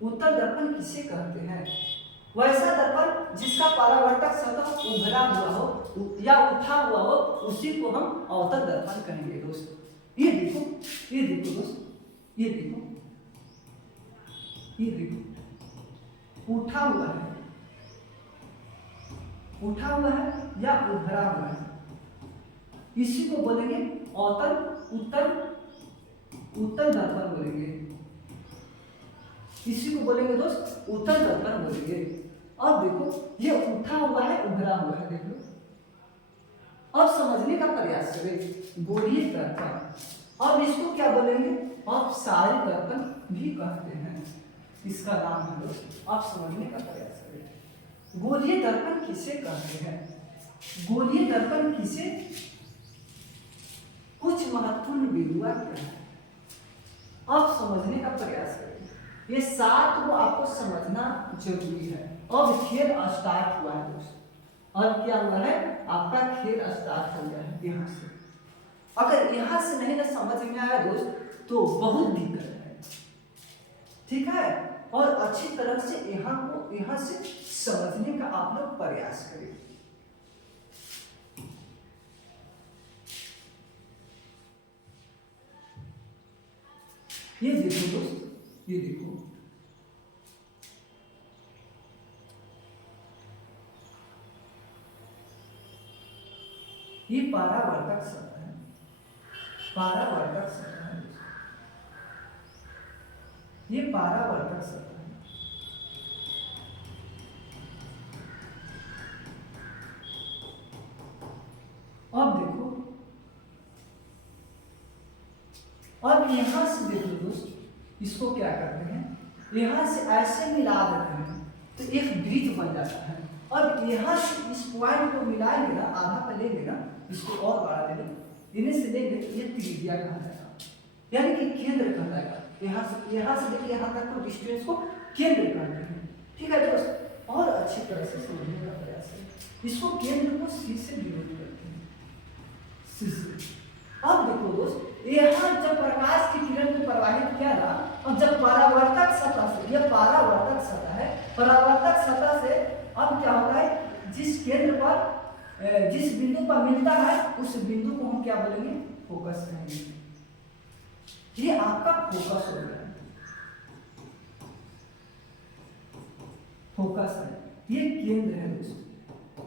उत्तल दर्पण किसे कहते हैं? वैसा दर्पण जिसका परावर्तक सतह उभरा हुआ हो या उठा हुआ हो, उसी को हम अवतल दर्पण कहेंगे दोस्त। ये देखो, ये देखो दोस्त, ये देखो, ये देखो, उठा हुआ है, उठा हुआ है या उभरा हुआ है, इसी को बोलेंगे अवतल, उत्तल, उत्तल दर्पण बोलेंगे। इसी को बोलेंगे दोस्त उत्तल दर्पण बोलेंगे। अब देखो ये उठा हुआ है, उभरा हुआ है, देख लो। अब समझने का प्रयास करें, गोलीय दर्पण। अब इसको क्या बोलेंगे? अपसारी दर्पण भी कहते हैं, इसका नाम है दोस्त। आप समझने का प्रयास करें, गोलीय दर्पण किसे कहते हैं? गोलीय दर्पण किसे, कुछ महत्वपूर्ण बिंदुआ क्या है, अब समझने का प्रयास करें। ये 7 को आपको समझना जरूरी है। अब खेल स्टार्ट हुआ है दोस्त, और क्या हुआ है, आपका खेल स्टार्ट हो गया है यहाँ से। अगर यहाँ से नहीं ना समझ में आया दोस्त तो बहुत दिक्कत है, ठीक है। और अच्छी तरह से यहाँ से समझने का आप लोग प्रयास करें। ये देखो दोस्त, ये देखो, ये पारावर्तक शब्द है, पारावर्तक शब्द है, ये पारावर्तक शब्द है। अब देखो, अब यहां से देखो दोस्त, इसको क्या करते हैं, यहां से ऐसे मिला देते हैं तो एक वृत्त बन जाता है। अब यहाँ से इस पॉइंट को मिलाएंगे ना, आधा पर लेंगे ना, इसको और बढ़ा देंगे, इन्हें से लेंगे तो ये त्रिज्या कहा जाएगा, यानी कि केंद्र कहा जाएगा। यहाँ से लेके यहाँ तक को डिस्टेंस को केंद्र कहते हैं, ठीक है दोस्त। और अच्छी तरह से समझने का प्रयास है। इसको केंद्र को सी से डिनोट करते हैं, सी से। अब देखो दोस्त, यहाँ जब प्रकाश की किरण को प्रवाहित किया ना, अब जब परावर्तक सतह से, यह परावर्तक सतह है, परावर्तक सतह से अब क्या होता है, जिस केंद्र पर जिस बिंदु पर मिलता है उस बिंदु को हम क्या बोलेंगे, फोकस कहेंगे। ये आपका फोकस हो गया, फोकस है, ये केंद्र है दोस्तों,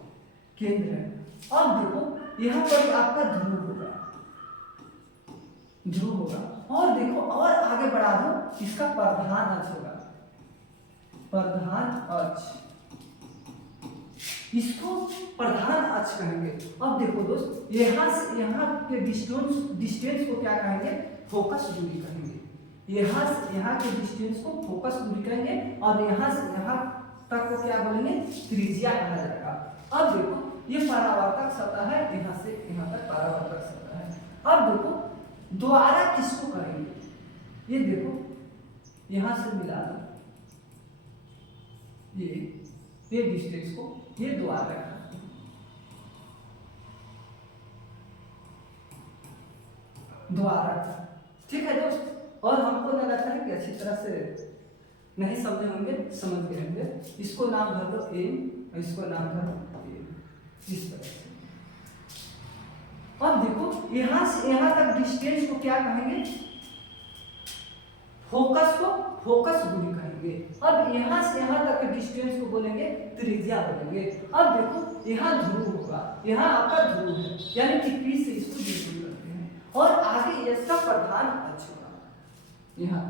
केंद्र है। अब देखो यहाँ पर आपका ध्रुव होगा, ध्रुव होगा। और देखो और आगे बढ़ा दो, इसका प्रधान अक्ष होगा, प्रधान अक्ष, इसको प्रधान अक्ष कहेंगे। अब देखो दोस्त, यहाँ से यहाँ के डिस्टेंस को क्या कहेंगे, फोकस दूरी कहेंगे। यहाँ से यहाँ के डिस्टेंस को फोकस दूरी कहेंगे, और यहाँ से यहाँ तक को क्या बोलेंगे, त्रिज्या कहा जाएगा। अब देखो ये परावर्तक सतह है, यहाँ से यहाँ तक परावर्तक सतह है। अब देखो द्वारा किसको कहेंगे, ये देखो यहाँ से मिला दो, ये डिस्टेंस को, ये द्वारा है, द्वारा, ठीक है दोस्त। और हमको ना लगता है कि अच्छी तरह से नहीं समझे होंगे, समझ गए होंगे। इसको नाम धर दो ए, इसको नाम धर दो ए, इस तरह से। अब देखो यहाँ से यहाँ तक डिस्टेंस को क्या कहेंगे, फोकस को फोकस दूरी कहेंगे। अब यहाँ से यहाँ तक के डिस्टेंस को बोलेंगे त्रिज्या बोलेंगे। अब देखो यहाँ ध्रुव होगा, यहाँ आपका ध्रुव है, यानी कि पी से इसको बिल्कुल करते हैं, और आगे इसका प्रधान अक्ष होगा, यहाँ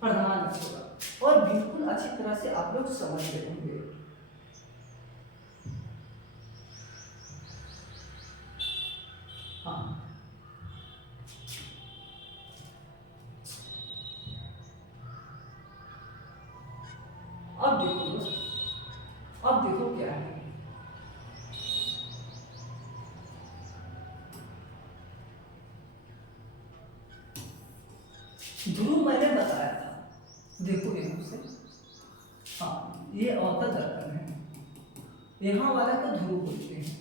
प्रधान अक्ष होगा। और बिल्कुल अच्छी तरह से आप लोग समझ गए होंगे। हाँ, अब देखो दोस्त, अब देखो क्या है, ध्रुव मैंने बताया था, देखो यहाँ से, हाँ ये अवतल दर्पण है, यहाँ वाला को ध्रुव बोलते हैं।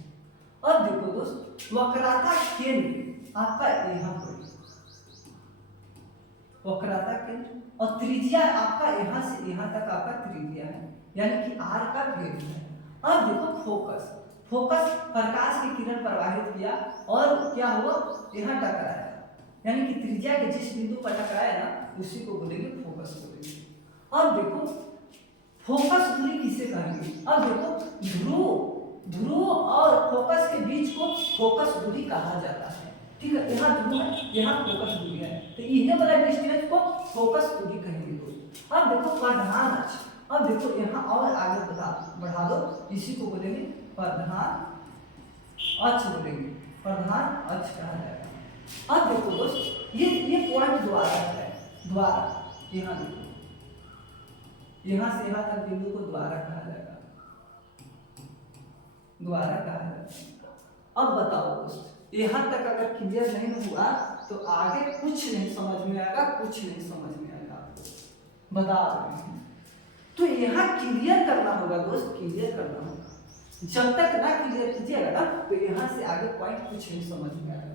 अब देखो दोस्त, वक्रता केंद्र आपका यहाँ पर, वक्रता केंद्र, और त्रिज्या आपका यहाँ से यहाँ तक आपका त्रिज्या है, यानी कि आर का भेद है। अब देखो फोकस, फोकस प्रकाश की किरण प्रवाहित किया और क्या हुआ, यहाँ टकराया, यानी कि त्रिज्या के जिस बिंदु पर टकराया ना उसी को बोलेंगे फोकस बोलेंगे। अब देखो फोकस दूरी किसे कहेंगे, अब देखो ध्रुव और फोकस के बीच को फोकस दूरी कहा जाता है, ठीक है। यहाँ ध्रुव है, यहाँ फोकस दूरी है, तो इन्हें वाला डिस्टेंस को फोकस दूरी कहेंगे दोस्त। अब देखो प्रधान अक्ष, अब देखो यहाँ और आगे बढ़ा दो, इसी को बोलेंगे प्रधान अक्ष बोलेंगे, प्रधान अक्ष कहा जाएगा। अब देखो दोस्त, ये पॉइंट द्वारा है, द्वारा, यहाँ देखो, यहाँ से यहाँ तक बिंदु को द्वारा कहा जाएगा, द्वारा कहा जाएगा। अब बताओ दोस्त, यहाँ तक अगर क्लियर नहीं हुआ तो आगे कुछ नहीं समझ में आएगा, कुछ नहीं समझ में आएगा, बता रहे हैं। तो यहाँ क्लियर करना होगा दोस्त, क्लियर करना होगा। जब तक ना क्लियर कीजिएगा ना तो यहाँ से आगे पॉइंट कुछ नहीं समझ में आएगा।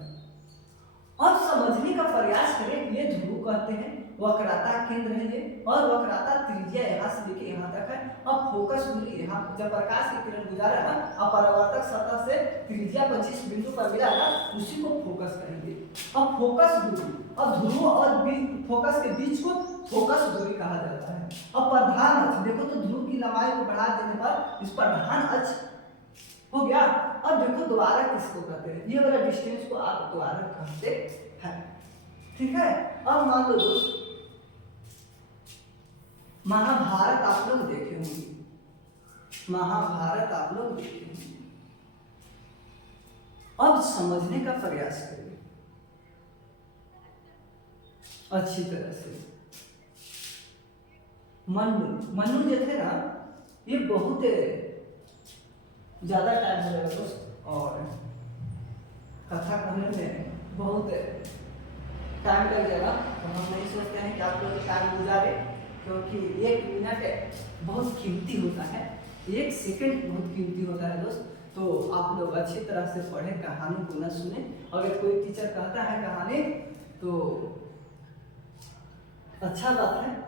अब समझने का प्रयास करें। ये ध्रुव कहते हैं, वक्रता केंद्र है ये, और वक्रता त्रिज्या यहाँ से लेके यहाँ तक है। अब फोकस दूरी यहाँ जब प्रकाश की किरण गुजारा ना, अब परावर्तक सतह से त्रिज्या 25 बिंदु पर मिला ना, उसी को फोकस कहेंगे। अब फोकस दूरी, अब ध्रुव और फोकस के बीच को फोकस दूरी कहा जाता है। अब प्रधान अक्ष देखो तो ध्रुव की लंबाई को बढ़ा देने पर इस प्रधान अक्ष हो गया। अब देखो द्वारक किसको कहते हैं, ये वाला डिस्टेंस को आप द्वारक कहते हैं, ठीक है। अब मान लो दोस्त महाभारत आप लोग देखे होंगे, महाभारत आप लोग देखे होंगे। अब समझने का प्रयास करिए अच्छी तरह से। मनु जो थे ना, ये बहुत ज्यादा टाइम हो जाएगा दोस्त, और कथा कहने में बहुत टाइम लग जाएगा। तो हम नहीं सोचते हैं कि आप लोग टाइम गुजारे, क्योंकि 1 मिनट बहुत कीमती होता है, 1 सेकंड बहुत कीमती होता है दोस्त। तो आप लोग अच्छी तरह से पढ़ें, कहानी को न सुने। अगर कोई टीचर कहता है कहानी तो अच्छा बात है।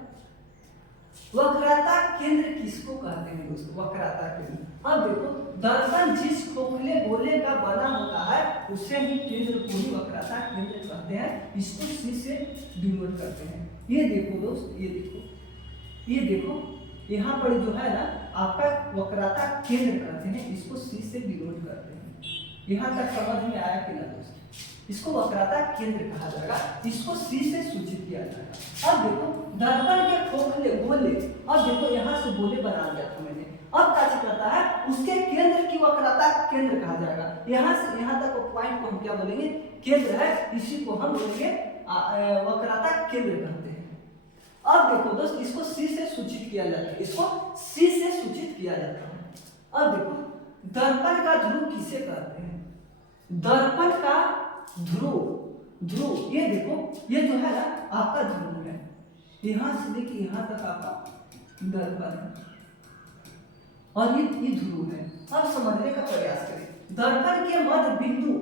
वक्रता केंद्र किसको कहते हैं दोस्तों, वक्रता केंद्र। अब देखो दर्पण जिस खोखले गोले का बना होता है उसे ही केंद्र को ही वक्रता केंद्र कहते हैं। इसको सी से डिनोट करते हैं। ये देखो दोस्त, ये देखो यहाँ पर जो है ना आपका वक्रता केंद्र कहते हैं, इसको सी से डिनोट करते हैं। यहाँ तक समझ में आया कि ना दोस्त, इसको वक्रता केंद्र कहा जाएगा, इसको सी से सूचित किया जाएगा। अब देखो दर्पण के खोखले गोले, अब देखो यहाँ से गोले बना दिया था मैंने। अब क्या करता है, उसके केंद्र की वक्रता केंद्र कहा जाएगा। यहाँ से यहाँ तक पॉइंट को हम क्या बोलेंगे, केंद्र है, इसी को हम बोलेंगे वक्रता केंद्र कहते हैं। अब देखो दोस्त इसको सी से सूचित किया जाता है, इसको सी से सूचित किया जाता है। अब देखो दर्पण का ध्रुव किसे कहते हैं, दर्पण का ध्रुव ये देखो, ये जो है ना आपका ध्रुव है, यहाँ से लेके यहाँ तक आपका दर्पण है, और ये ध्रुव है। अब समझने का प्रयास करें। दर्पण के मध्य बिंदु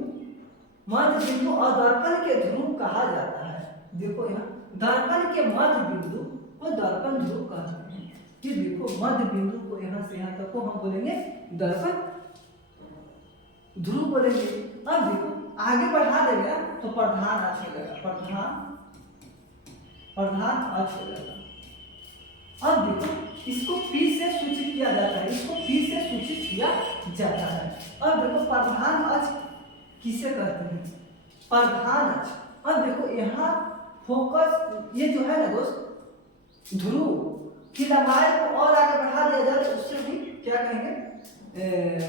और दर्पण के ध्रुव कहा जाता है। देखो यहाँ दर्पण के मध्य बिंदु को दर्पण ध्रुव कहते हैं। ये देखो मध्य बिंदु को यहाँ से यहाँ तक को हम बोलेंगे दर्पण ध्रुव बोलेंगे। अब देखो आगे बढ़ा देंगे तो प्रधान अक्ष हो जाएगा, प्रधान अक्ष हो जाएगा। अब देखो इसको P से सूचित किया जाता है, इसको P से सूचित किया जाता है। अब देखो प्रधान अक्ष किसे कहते हैं, प्रधान अक्ष। अब देखो यहाँ फोकस ये जो है ना दोस्त ध्रुव की लंबाई को और आगे बढ़ा दिया जाए तो उससे भी क्या कहेंगे,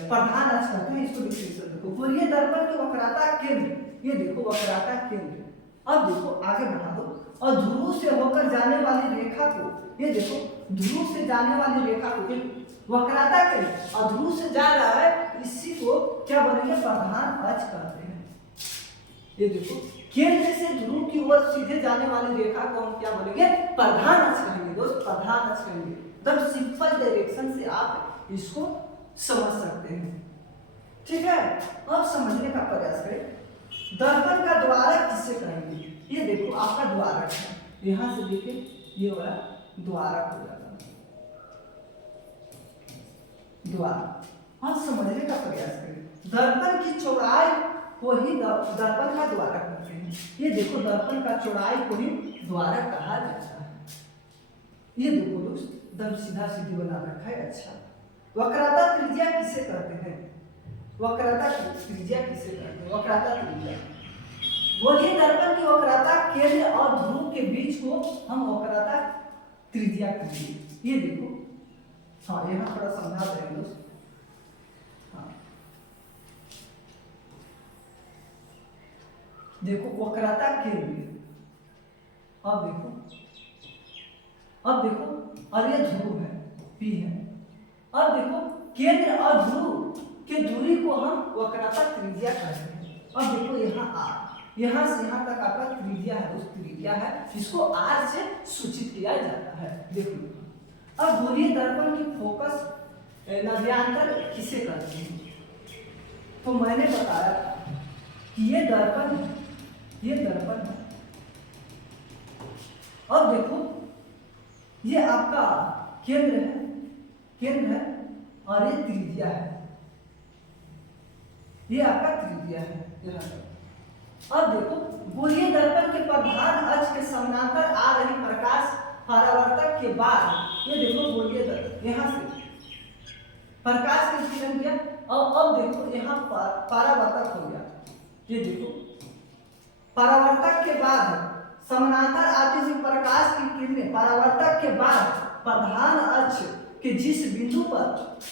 प्रधान अक्ष कहते हैं। इसको देखो बोलिए दर्पण की वक्रता केंद्र, ये देखो वक्रता केंद्र। अब देखो आगे बढ़ा दो, और ध्रुव से होकर जाने वाली रेखा को, ये देखो ध्रुव से जाने वाली रेखा को वक्रता केंद्र, और ध्रुव से जा रहा है, इसी को क्या बोलेंगे, प्रधान अक्ष कहते हैं। ये देखो केंद्र से ध्रुव की ओर सीधे जाने वाली रेखा को हम क्या बोलेंगे, प्रधान अक्ष कहेंगे दोस्त, प्रधान अक्ष कहेंगे। एकदम सिंपल डायरेक्शन से आप इसको समझ सकते हैं, ठीक है। अब समझने का प्रयास करें। दर्पण का द्वारक किसे कहेंगे, ये देखो आपका द्वारक है, यहां से देखिए ये वाला द्वारक हो जाता है, द्वारक। अब समझने का प्रयास करें। दर्पण की चौड़ाई को ही दर्पण का द्वारक कहते हैं। ये देखो दर्पण का चौड़ाई को ही द्वारक कहा जाता है। ये देखो दोस्त एकदम सीधा सीधी बना रखा है, अच्छा। वक्रता त्रिज्या किसे कहते हैं, वक्रता त्रिज्या किसे कहते हैं, वक्रता त्रिज्या। बोलिए दर्पण की वक्रता केंद्र और ध्रुव के बीच को हम वक्रता त्रिज्या कहेंगे। ये देखो, हाँ यहाँ थोड़ा समझा देंगे दोस्त। हाँ देखो वक्रता केंद्र, अब देखो और ये ध्रुव है, P है। अब देखो केंद्र और ध्रुव के दूरी को हम वक्रता त्रिज्या कहते हैं। अब देखो यहाँ R, यहाँ से यहाँ तक आपका त्रिज्या है, उस त्रिज्या है, इसको R से सूचित किया जाता है। देखो अब बोलिए दर्पण की फोकस नव्यांतर किसे कहते हैं? तो मैंने बताया कि ये दर्पण है। अब देखो ये आपका केंद्र है और ये त्रिज्या है, ये आपका त्रिज्या है यहाँ पर। अब देखो गोलीय दर्पण के प्रधान अक्ष के समानांतर आ रही प्रकाश परावर्तक के बाद ये देखो गोलीय दर्पण यहाँ से प्रकाश के किरण किया और अब देखो यहाँ परावर्तक हो गया। ये देखो परावर्तक के बाद समानांतर आती हुई प्रकाश की किरणें परावर्तक के बाद प्रधान अक्ष के जिस बिंदु पर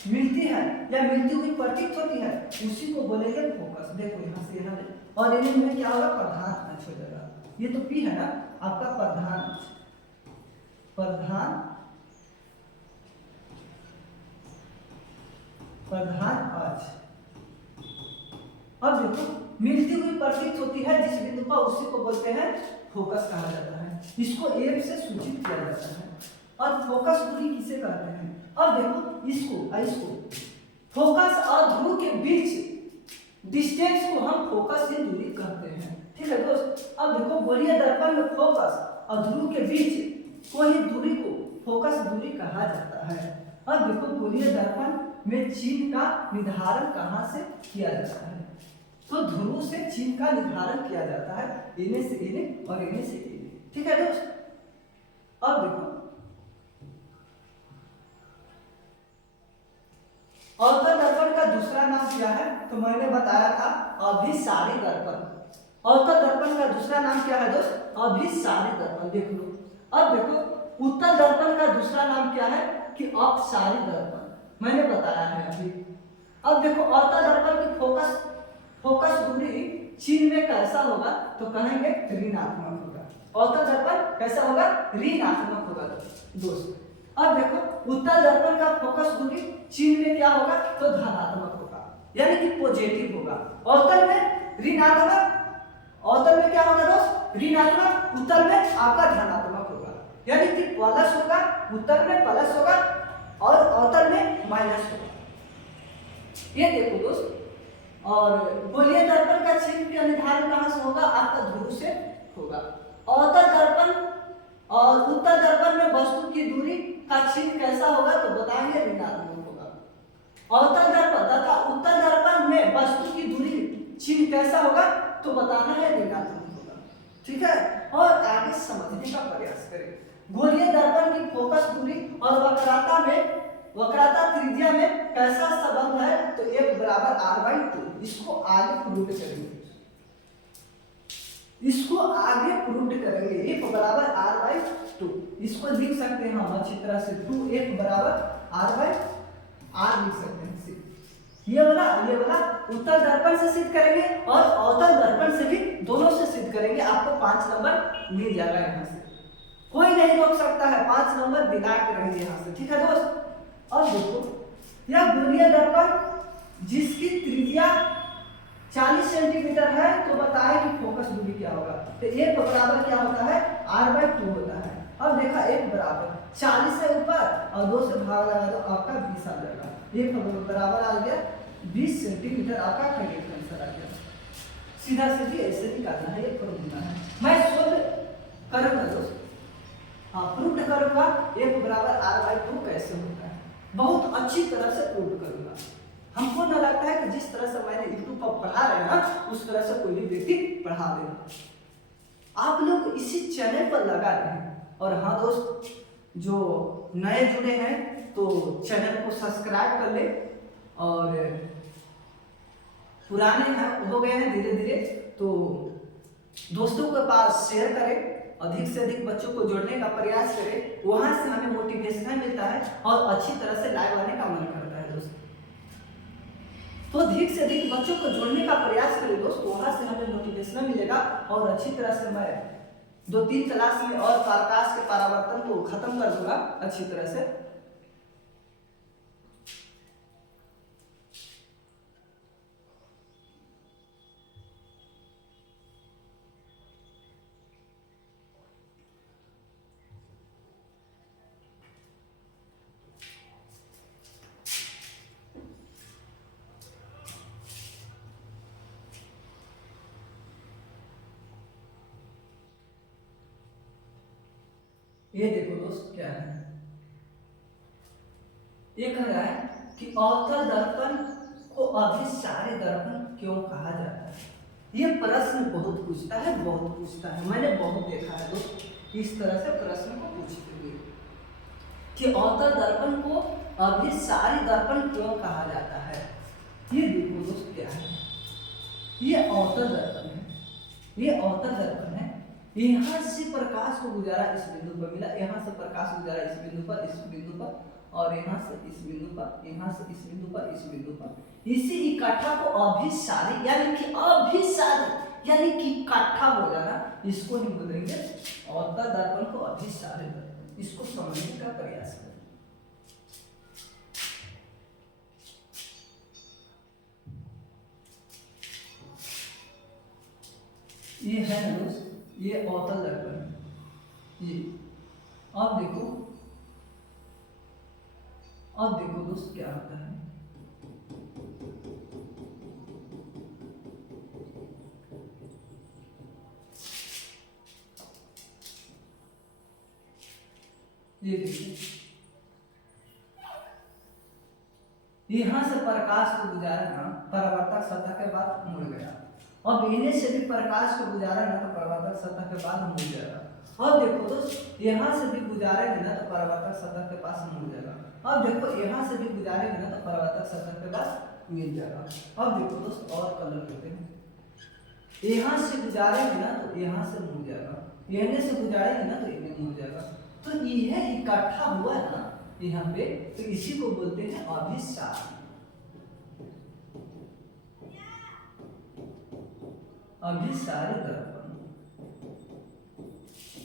मिलती है या मिलती हुई प्रतीत होती है उसी को बोलेंगे फोकस। देखो यहाँ से यहाँ और इन्हीं में क्या होगा, प्रधान अक्ष हो जाएगा। ये तो पी है ना आपका प्रधान अक्ष, प्रधान अक्ष। अब देखो मिलती हुई प्रतीत होती है जिस बिंदु पर उसी को बोलते हैं फोकस कहा जाता है। इसको एम से सूचित किया जाता है। और फोकस दूरी किसे कहते हैं? अब देखो इसको फोकस और ध्रुव के बीच डिस्टेंस को हम फोकस से दूरी कहते हैं। ठीक है दोस्त। अब देखो गोलीय दर्पण में फोकस और ध्रुव के बीच कोई दूरी को फोकस दूरी कहा जाता है। अब देखो गोलीय दर्पण में चिन्ह का निर्धारण कहाँ से किया जाता है? तो ध्रुव से चिन्ह का निर्धारण किया जाता है, इन्हें से इन्हें और इन्हें से इन्हें। ठीक है दोस्त। अब देखो अवतल दर्पण का दूसरा नाम क्या है? तो मैंने बताया था अभिसारी दर्पण। अवतल दर्पण का दूसरा नाम क्या है दोस्त? अभिसारी दर्पण। देख लो। अब देखो उत्तल दर्पण का दूसरा नाम क्या है कि अपसारी दर्पण, मैंने बताया है अभी। अब देखो अवतल दर्पण की फोकस दूरी चिन्ह में कैसा होगा? तो कहेंगे ऋणात्मक होगा। अवतल दर्पण कैसा होगा? ऋणात्मक होगा दोस्त। अब देखो उत्तल दर्पण का फोकस दूरी चिन्ह में क्या होगा? तो धनात्मक होगा, यानी कि पॉजिटिव होगा। अवतल में ऋणात्मक, अवतल में क्या होगा दोस्त? ऋणात्मक, उत्तल में आपका धनात्मक होगा, यानी कि प्लस होगा, उत्तल में प्लस होगा और अवतल में माइनस होगा। ये देखो दोस्त। और गोलीय दर्पण का चिन्ह का निर्धारण कहां से होगा? आपका ध्रुव से होगा। अवतल दर्पण और उत्तल दर्पण में वस्तु की दूरी का चिन्ह कैसा होगा? तो बताएंगे ऋणात्मक होगा। अवतल दर्पण तथा उत्तल दर्पण में वस्तु की दूरी चिन्ह कैसा होगा? तो बताना है ऋणात्मक होगा। ठीक है। और आगे समझने का प्रयास करें। गोलीय दर्पण की फोकस दूरी और वक्रता त्रिज्या में कैसा संबंध है? तो F बराबर r/2। इसको आगे प्रूव करेंगे, F बराबर r/2। इसको लिख सकते हैं हम अच्छी तरह से 2F बराबर r/r लिख सकते हैं। ये वाला उत्तल दर्पण से सिद्ध करेंगे और अवतल दर्पण से भी, दोनों से सिद्ध करेंगे। आपको 5 नंबर मिल जाएगा यहाँ से, कोई नहीं रोक सकता है। 5 नंबर दिला के रहेंगे यहाँ से। ठीक है दोस्त। अब देखो यह गोलीय दर्पण जिसकी त्रिज्या 40 सेंटीमीटर है, तो बताए कि फोकस दूरी क्या होगा? तो F बराबर क्या होता है? r/2 होता है। अब देखा F बराबर 40 है ऊपर और 2 से भाग लगा दो, आपका 20 आ जाएगा। F बराबर आ गया 20 सेंटीमीटर, आपका करेक्ट आंसर आ गया। सीधा सीधी ऐसे निकालना है, ये फॉर्मूला है। मैं शुद्ध करूंगा दोस्त, हाँ प्रूव करूंगा F बराबर r/2 कैसे होता है, बहुत अच्छी तरह से प्रूव करूंगा। हमको न लगता है कि जिस तरह से मैंने यूट्यूब पर पढ़ा रहे हैं ना, उस तरह से कोई भी व्यक्ति पढ़ा देगा। आप लोग इसी चैनल पर लगा रहे हैं। और हाँ दोस्त, जो नए जुड़े हैं तो चैनल को सब्सक्राइब कर ले, और पुराने हैं हो गए हैं धीरे धीरे तो दोस्तों के पास शेयर करें, अधिक से अधिक बच्चों को जोड़ने का प्रयास करें। वहां से हमें मोटिवेशन मिलता है और अच्छी तरह से लाइव आने का मन करता है दोस्त। तो अधिक से अधिक बच्चों को जोड़ने का प्रयास करें दोस्त, वहां से हमें मोटिवेशन मिलेगा और अच्छी तरह से मैं 2-3 क्लास में और प्रकाश के परावर्तन को खत्म कर दूंगा अच्छी तरह से। ये देखो दोस्त क्या है, ये कह रहा है कि अवतल दर्पण को अभिसारी दर्पण क्यों कहा जाता है। ये प्रश्न बहुत पूछता है, बहुत पूछता है, मैंने बहुत देखा है दोस्त इस तरह से प्रश्न को पूछते हुए कि अवतल दर्पण को अभिसारी दर्पण क्यों कहा जाता है। ये देखो दोस्त क्या है, ये अवतल दर्पण है, ये अवतल दर्पण है। यहाँ से प्रकाश को गुजारा इस बिंदु पर मिला, यहाँ से प्रकाश गुजारा इस बिंदु पर, इस बिंदु पर, और यहाँ से इस बिंदु पर, यहाँ से इस बिंदु पर, इस बिंदु पर। इसी इकट्ठा को अभिसारी यानी कि अभिसारी यानी कि इकट्ठा हो जाना, इसको हम बोलेंगे अवतल दर्पण को अभिसारी दर्पण। इसको समझने का प्रयास करें। ये है ना दोस्त, ये अवतल दर्पण है। ये अब देखो दोस्त क्या होता है। ये देखिए, यहां से प्रकाश को गुजारा ना, परावर्तक सतह के बाद मुड़ गया। अब इन्हें से भी प्रकाश को गुजारा ना तो परावर्तक सतह के बाद मुड़ जाएगा। अब देखो दोस्त, यहाँ से भी गुजारेंगे ना तो परावर्तक सतह के पास मुड़ जाएगा। अब देखो, यहाँ से भी गुजारेंगे ना तो परावर्तक सतह के पास मिल जाएगा। अब देखो दोस्त, और कलर करते हैं। यहाँ से गुजारेंगे ना तो यहाँ से मुड़ जाएगा, इन्हें से गुजारेंगे ना तो इन्हें मुड़ जाएगा। तो यह इकट्ठा हुआ है ना यहाँ पे, तो इसी को बोलते हैं अभिसारी। अभिसारी दर्पण,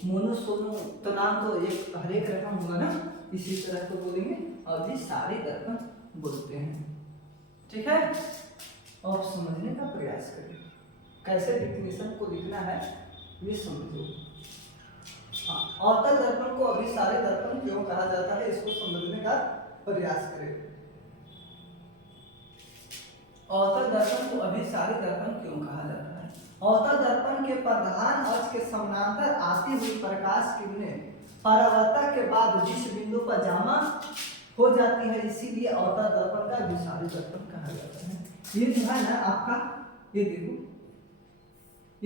मोनोसोनो तो नाम तो एक हर एक रकम होगा ना, इसी तरह को बोलेंगे अभिसारी दर्पण बोलते हैं। ठीक है, अब समझने का प्रयास करें कैसे डिफिनेशन को लिखना है, ये समझो। हाँ, अवतल दर्पण को अभिसारी दर्पण क्यों कहा जाता है, इसको समझने का प्रयास करें। अवतल दर्पण को अभिसारी दर्पण क्यों कहा जाता है। अवतल दर्पण के प्रधान अक्ष के समानांतर आती हुई प्रकाश किरणें परावर्तक के बाद जिस बिंदु पर जमा हो जाती है, इसीलिए अवतल दर्पण का अभिसारी दर्पण कहा जाता है। ये जो है ना आपका, ये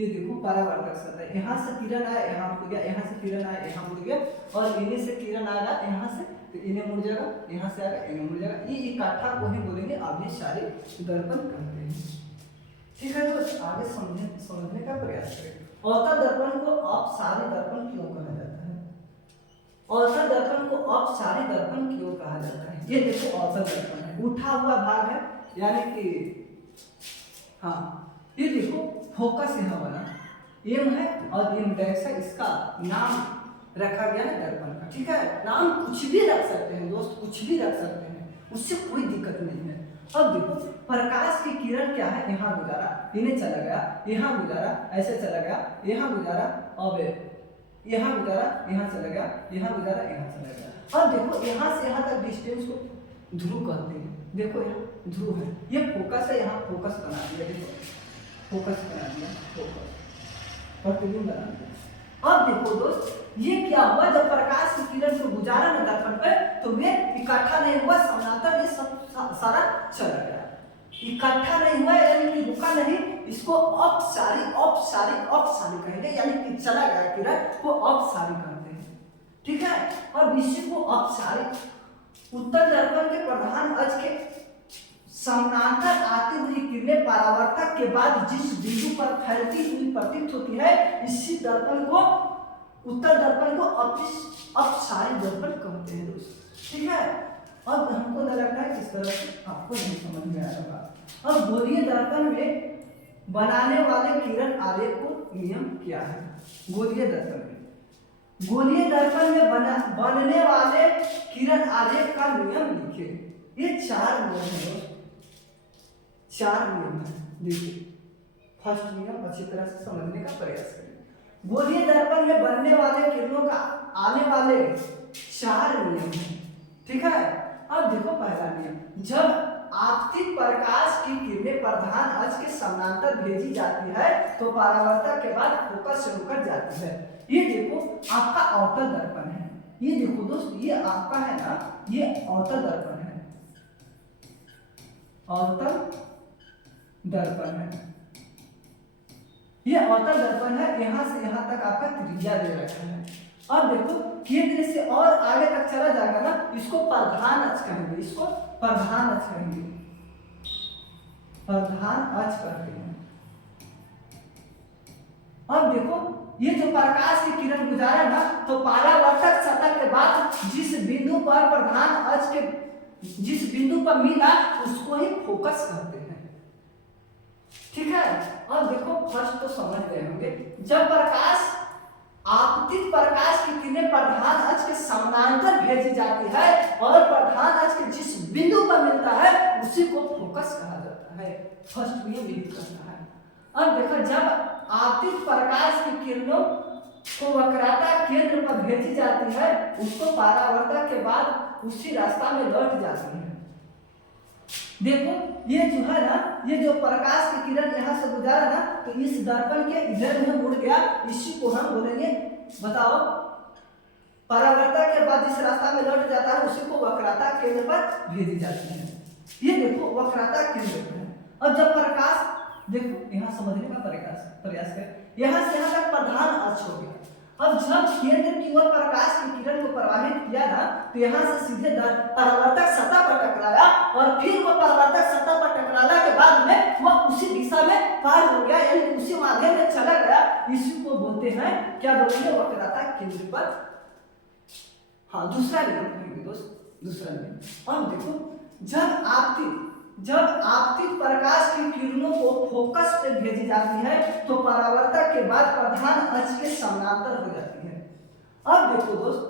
देखो परावर्तक सतह, यहाँ से किरण आया यहाँ मुड़ गया, यहाँ से किरण आया यहाँ मुड़ गया, और इन्हें से किरण आएगा यहाँ से तो इन्हें मुड़ जाएगा, यहाँ से आएगा इन्हें मुड़ जाएगा। ये इकट्ठा को ही बोलेंगे अभिसारी दर्पण कहते हैं। ठीक है, तो आगे समझने का प्रयास करें। अवतल दर्पण को अपसारी दर्पण क्यों कहा जाता है। अवतल दर्पण को अपसारी दर्पण क्यों कहा जाता है। ये देखो अवतल दर्पण है, उठा हुआ भाग है, यानी कि हाँ ये देखो फोकस यहाँ बना एम है और एम डैश है, इसका नाम रखा गया है दर्पण का। ठीक है, नाम कुछ भी रख सकते हैं दोस्त, कुछ भी रख सकते हैं, उससे कोई दिक्कत नहीं है। अब देखो प्रकाश की किरण क्या है, यहाँ गुजारा, इन्हें चला गया, यहाँ गुजारा, ऐसे चला गया, यहाँ गुजारा, अब यहाँ गुजारा, यहाँ चला गया, यहाँ गुजारा, यहाँ चला गया। अब देखो यहाँ से यहाँ तक डिस्टेंस को ध्रुव कहते हैं। देखो यहाँ ध्रुव है, ये फोकस है, यहाँ फोकस बना दिया, देखो फोकस बना दिया, फोकस प्रतिबिंब बना दिया। अब देखो दोस्त, ये क्या हुआ, जब प्रकाश की किरण को गुजारा ना दर्पण पे तो वे इकट्ठा नहीं हुआ, समानांतर ये सब सारा चला गया, इकट्ठा नहीं हुआ यानी कि रुका नहीं, इसको अपसारी अपसारी अपसारी कहेंगे, यानी कि चला गया किरण को अपसारी कहते हैं। ठीक है, और इसी को अपसारी उत्तर दर्पण के प्रधान अक्ष के समानांतर आती हुई किरणें परावर्तक के बाद जिस बिंदु पर फैलती हुई प्रतीत होती है, इसी दर्पण को उत्तर दर्पण को अपसारी दर्पण कहते हैं दोस्त। ठीक है, अब हमको लगता है किस तरह से आपको नहीं समझ में आया होगा। अब गोलीय दर्पण में बनाने वाले किरण आरेख को नियम क्या है। गोलीय दर्पण में बनने वाले किरण आरेख का नियम लिखे। ये 4 नियम है, 4 नियम है। देखिए फर्स्ट नियम अच्छी तरह से समझने का प्रयास करें। गोलीय दर्पण में बनने वाले किरणों का आने वाले 4 नियम है। ठीक है, अब देखो पहला नियम, जब आपतित प्रकाश की किरणें प्रधान अक्ष के समानांतर भेजी जाती है तो परावर्तक के बाद फोकस से होकर जाती है। ये देखो आपका अवतल दर्पण है, ये देखो दोस्त, ये आपका है ना, ये अवतल दर्पण है, अवतल दर्पण है, ये अवतल दर्पण है। यहां से यहां तक आपका त्रिज्या दे रखा है। अब देखो केंद्र से और आगे तक चला जाएगा ना, इसको प्रधान अक्ष कहेंगे, इसको प्रधान अक्ष कहेंगे, प्रधान अक्ष कहते हैं। अब देखो ये जो प्रकाश की किरण गुजारा ना, तो परावर्तक सतह के बाद जिस बिंदु पर प्रधान अक्ष के जिस बिंदु पर मिला उसको ही फोकस करते हैं। ठीक है, अब देखो फर्स्ट तो समझ गए होंगे, जब प्रकाश आपतित प्रकाश की किरणें प्रधान अक्ष के समानांतर भेजी जाती है और प्रधान अक्ष के जिस बिंदु पर मिलता है उसी को फोकस कहा जाता है। फर्स्ट ये विदित करना है। अब देखो जब आपतित प्रकाश की किरणों को वक्रता केंद्र पर भेजी जाती है, उसको परावर्तक के बाद उसी रास्ता में लौट जाती है। देखो ये जो है ना, ये जो प्रकाश की किरण यहाँ से गुजारा ना, तो इस दर्पण के इधर में मुड़ गया, इसी को हम बोलेंगे, बताओ, परावर्तक के बाद जिस रास्ता में लौट जाता है उसी को वक्रता केंद्र पर भेजी जाती है। ये देखो वक्रता केंद्र पर है। अब जब प्रकाश, देखो यहाँ समझने का प्रयास करें, यहाँ से यहाँ तक प्रधान अक्ष हो गया। अब जब केंद्र की ओर प्रकाश की किरण को प्रवाहित किया ना, तो यहाँ से सीधे परावर्तक सतह पर टकराया और फिर वो परावर्तक सतह पर टकराने के बाद में वह उसी दिशा में पार हो गया, यानी उसी माध्यम में चला गया। इसी को बोलते हैं, क्या बोलेंगे, वक्रता केंद्र पर। हाँ, दूसरा नियम कहेंगे दोस्त, दूसरा नियम। अब देखो जब आपतित प्रकाश की किरणों को फोकस पे भेजी जाती है तो परावर्तक के बाद प्रधान अक्ष के समानांतर हो जाती है। अब देखो दोस्त,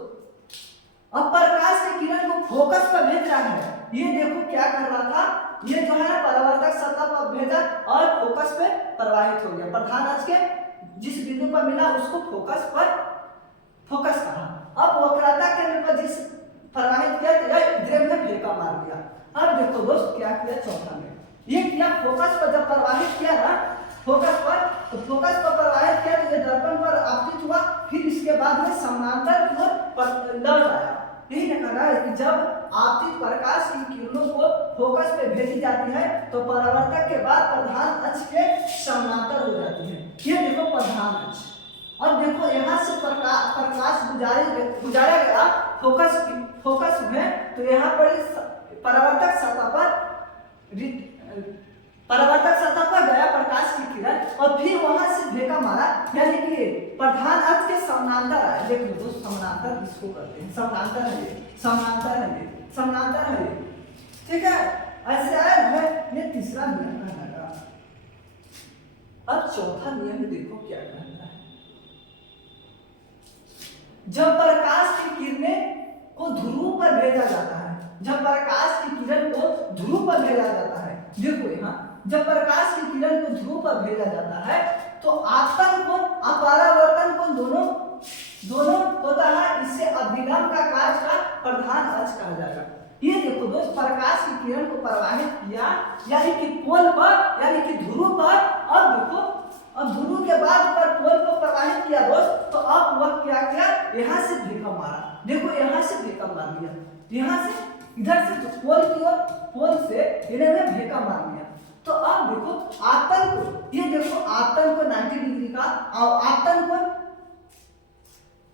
अब प्रकाश की किरण को फोकस पर भेज रहा है, ये देखो क्या कर रहा था, ये जो है ना परावर्तक सतह पर भेजा और फोकस पे प्रवाहित हो गया। प्रधान अक्ष के जिस बिंदु पर मिला उसको फोकस कहा। अब वक्रता केंद्र पर जिस प्रवाहित किया तो इधर में फेंका मार दिया। अब देखो दोस्त क्या किया चौथा में, ये किया फोकस पर जब प्रवाहित किया ना, फोकस पर प्रवाहित किया तो ये दर्पण पर आपतित हुआ, फिर इसके बाद में समानांतर की लौट आया। यही कहना है कि जब आपतित प्रकाश की किरणों को फोकस पे भेजी जाती है तो परावर्तक के बाद प्रधान अक्ष के समानांतर हो जाती है। ये देखो प्रधान अक्ष। अब देखो यहाँ से प्रकाश गुजारा गया फोकस में, तो यहाँ पर परावर्तक सतह पर गया प्रकाश की किरण और फिर वहां से भेका मारा, यानी कि प्रधान अक्ष के समानांतर आया। देख लो दोस्त, समानांतर इसको करते हैं, समानांतर है ये, ठीक है, ऐसे आया है। ये तीसरा नियम कहलाएगा। अब चौथा नियम देखो क्या कहता है, जब प्रकाश की किरणें को ध्रुव पर भेजा जाता है, जब प्रकाश की किरण को ध्रुव पर भेजा जाता है, देखो यहाँ जब प्रकाश की किरण को ध्रुव पर भेजा जाता है तो आपतन कोण और परावर्तन कोण दोनों होता है। इससे अभिलंब का कार्य का प्रधान अक्ष कहा जाएगा। ये देखो दोस्त, प्रकाश की किरण को प्रवाहित किया यानी कि पोल पर, यानी कि ध्रुव पर। अब देखो, अब ध्रुव के बाद पर पोल को प्रवाहित किया दोस्त, तो अब वह क्या किया, यहाँ से भेका मारा। देखो यहाँ से भेका मार दिया, यहाँ से इधर से पोल से इन्हें में भेका मार दिया। तो अब देखो आपतन कोण, ये देखो आपतन कोण 90 डिग्री का, और आपतन कोण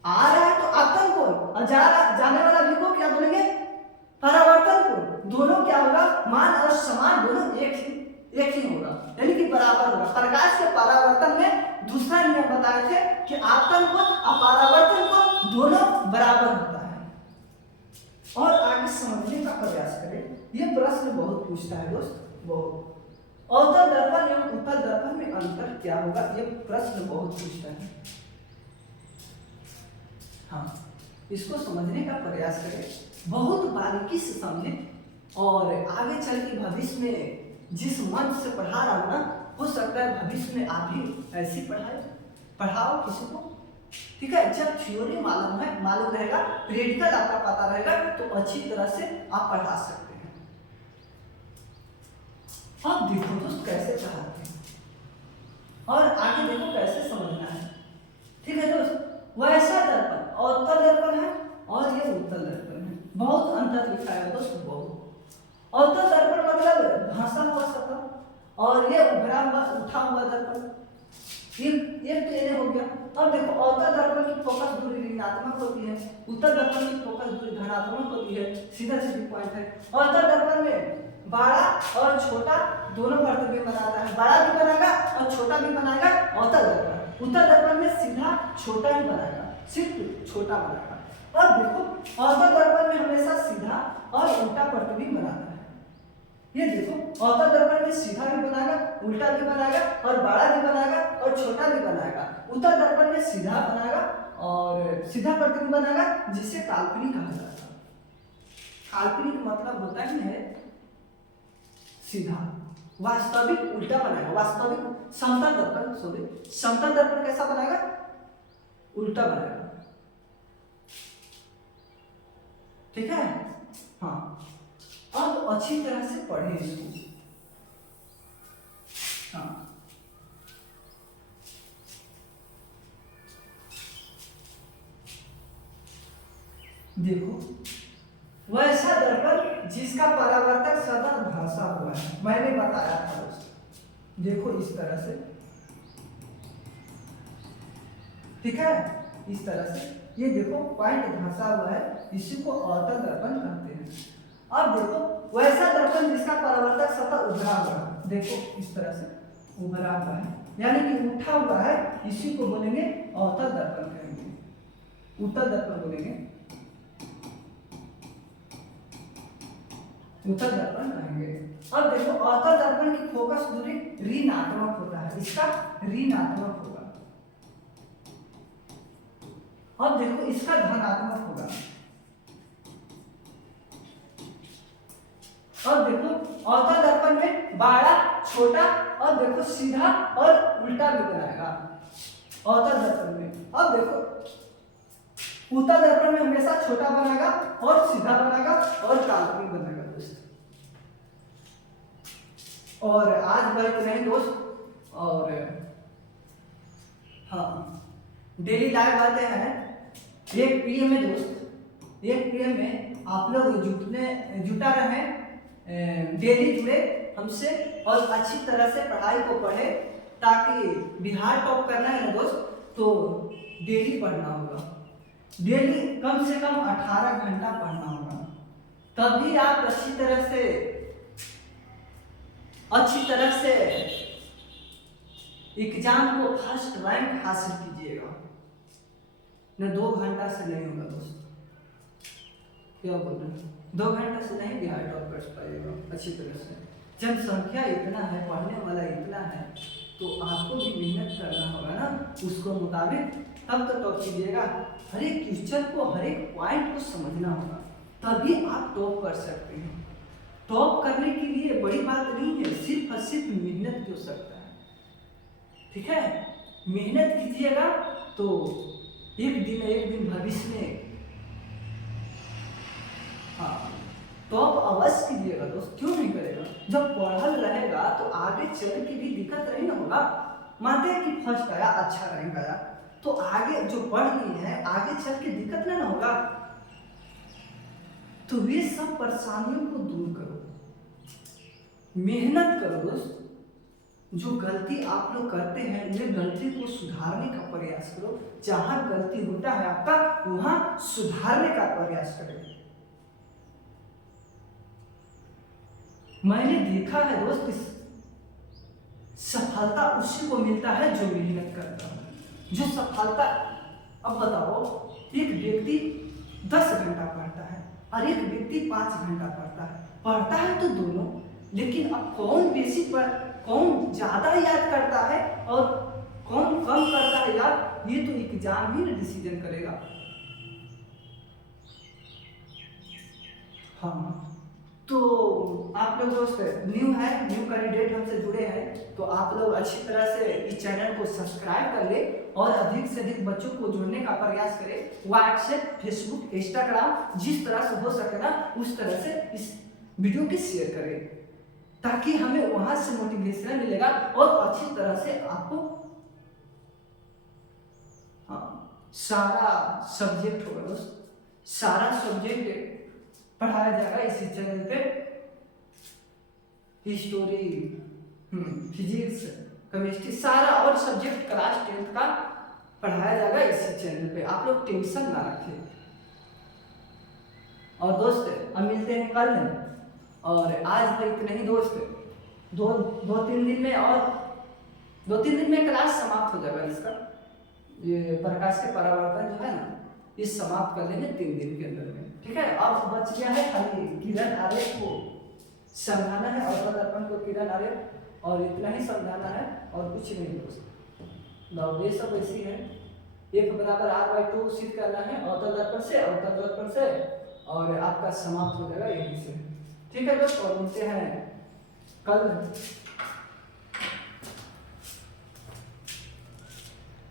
आ रहा है तो आपतन कोण, और जाने वाला भी को क्या बोलेंगे, परावर्तन कोण। दोनों क्या होगा, मान और समान दोनों एक ही होगा, यानी कि बराबर होगा। प्रकाश के परावर्तन में दूसरा नियम बताए थे कि आपतन कोण और परावर्तन कोण दोनों बराबर होता है। और आगे समझने का प्रयास करें, ये प्रश्न बहुत पूछता है दोस्त, बहुत। अवतल दर्पण एवं उत्तल दर्पण में अंतर क्या होगा, ये प्रश्न बहुत पूछता है। हाँ, इसको समझने का प्रयास करें, बहुत बारीकी से समझें और आगे चल के भविष्य में जिस मन से पढ़ा रहा हूं ना, हो सकता है भविष्य में आप भी ऐसी पढ़ाओ किसी को, ठीक है। जब थ्योरी मालूम रहेगा, प्रैक्टिकल आपका पता रहेगा, तो अच्छी तरह से आप पढ़ा सकते हैं। अब देखो दोस्त कैसे पढ़ाते हैं और आगे देखो कैसे समझना है, ठीक है दोस्त। वैसा दर्पण अवतल दर्पण है और और ये उभरा हुआ उठा हुआ दर्पण, एक तो ये हो गया। अब देखो अवतल दर्पण की फोकस दूरी ऋणात्मक होती है, उत्तल दर्पण की फोकस दूरी धनात्मक होती है, सीधा सीधी पॉइंट है। अवतल दर्पण में बड़ा और छोटा दोनों प्रतिबिंब बनाता है, बड़ा भी बनाएगा और छोटा भी बनाएगा अवतल दर्पण। उत्तल दर्पण में सीधा छोटा ही बनाएगा, सिर्फ छोटा बनाएगा। और देखो अवतल दर्पण में हमेशा सीधा और उल्टा प्रतिबिंब बनाता है। ये देखो अवतल दर्पण में सीधा भी बनाएगा, उल्टा भी बनाएगा और बड़ा भी बनाएगा और छोटा भी बनाएगा। उत्तल दर्पण में सीधा बनाएगा और सीधा प्रतिबिंब बनाएगा, जिसे काल्पनिक कहा जाता है। काल्पनिक मतलब होता ही है सीधा, वास्तविक उल्टा बनाएगा। वास्तविक समतल दर्पण समतल दर्पण कैसा बनाएगा? उल्टा बनाएगा। ठीक है, हाँ। अब अच्छी तरह से पढ़ें इसको। हाँ, देखो वैसा दर्पण जिसका परावर्तक सतह धंसा हुआ है, मैंने बताया था दोस्तों। देखो इस तरह से, ठीक है, इस तरह से ये देखो पॉइंट धंसा हुआ है, इसी को अवतल दर्पण कहते हैं। अब देखो वैसा दर्पण जिसका परावर्तक सतह उभरा हुआ है, देखो इस तरह से उभरा हुआ है, यानी कि उठा हुआ है, इसी को बोलेंगे अवतल दर्पण कहेंगे। उत्तल दर्पण बोलेंगे उत्तल दर्पण कहेंगे। अब देखो अवतल दर्पण की फोकस दूरी ऋणात्मक होता है, इसका ऋणात्मक होगा। अब देखो इसका धनात्मक होगा। अब देखो अवतल दर्पण में बड़ा छोटा और देखो सीधा और उल्टा भी बनाएगा अवतल दर्पण में। अब देखो उत्तल दर्पण में हमेशा छोटा बनाएगा और सीधा बनाएगा और काल्पनिक बनाएगा दोस्त। और आज वह तो नहीं दोस्त, और हाँ डेली लाइव आते हैं 1 PM में दोस्त। 1 PM में आप लोग जुटा रहे, डेली जुड़े हमसे और अच्छी तरह से पढ़ाई को पढ़े, ताकि बिहार टॉप करना है ना दोस्त, तो डेली पढ़ना होगा। डेली कम से कम 18 घंटा पढ़ना होगा, तभी आप अच्छी तरह से एग्जाम को फर्स्ट रैंक हासिल कीजिएगा। न 2 घंटा से नहीं होगा दोस्त, क्या बोल रहे हैं, 2 घंटा से नहीं बिहार टॉप कर पाएगा अच्छी तरह से। जनसंख्या इतना है, पढ़ने वाला इतना है, तो आपको भी मेहनत करना होगा ना उसको मुताबिक, तब तो टॉप कीजिएगा। हर एक क्वेश्चन को, हर एक पॉइंट को समझना होगा, तभी आप टॉप कर सकते हैं। टॉप करने के लिए बड़ी बात नहीं है, सिर्फ और सिर्फ मेहनत हो सकता है। ठीक है, मेहनत कीजिएगा तो एक दिन भविष्य में हाँ टॉप अवश्य कीजिएगा दोस्त, क्यों नहीं करेगा। जब पढ़ल रहेगा तो आगे चल के भी दिक्कत नहीं ना होगा। मानते हैं कि फर्स्ट आया, अच्छा रैंक आया, तो आगे जो पढ़ ली है आगे चल के दिक्कत नहीं ना होगा। तो वे सब परेशानियों को दूर करो, मेहनत करो दोस्त। जो गलती आप लोग करते हैं, ये गलती को सुधारने का प्रयास करो। जहां गलती होता है आपका, वहां सुधारने का प्रयास करें। मैंने देखा है दोस्त, सफलता उसी को मिलता है जो मेहनत करता है। जो सफलता, अब बताओ, एक व्यक्ति 10 घंटा पढ़ता है और एक व्यक्ति 5 घंटा पढ़ता है तो दोनों, लेकिन अब कौन ज्यादा याद करता है और कौन कम करता है याद, ये तो एग्जाम ही ना डिसीजन करेगा। हाँ, तो आप लोग दोस्त न्यू कैंडिडेट हमसे जुड़े हैं, तो आप लोग अच्छी तरह से इस चैनल को सब्सक्राइब कर ले और अधिक से अधिक बच्चों को जोड़ने का प्रयास करें। व्हाट्सएप, फेसबुक, इंस्टाग्राम, जिस तरह से हो सके ना उस तरह से इस वीडियो को शेयर करें, ताकि हमें वहां से मोटिवेशन मिलेगा और अच्छी तरह से आपको सारा सब्जेक्ट होगा दोस्त, सारा सब्जेक्ट पढ़ाया जाएगा इसी चैनल पे। हिस्टोरी, फिजिक्स, केमिस्ट्री, सारा और सब्जेक्ट क्लास 10th का पढ़ाया जाएगा इसी चैनल पे। आप लोग टेंशन ना रखें। और दोस्त अब मिलते हैं कल, और आज तो इतने ही दोस्त। दो तीन दिन में और 2-3 दिन में क्लास समाप्त हो जाएगा इसका। ये प्रकाश के परावर्तन जो है ना, ये समाप्त कर लेंगे 3 दिन के अंदर में, ठीक है। अब बच गया है खाली किरण आरेख को समझाना है, और दर्पण को किरण आरेख, और इतना ही समझाना है और कुछ नहीं दोस्त। ये सब ऐसी है। F बराबर r/2 सिद्ध करना है अवतल दर्पण से, अवतल दर्पण से, और आपका समाप्त हो जाएगा यहीं से, ठीक है दोस्त। और मिलते हैं कल।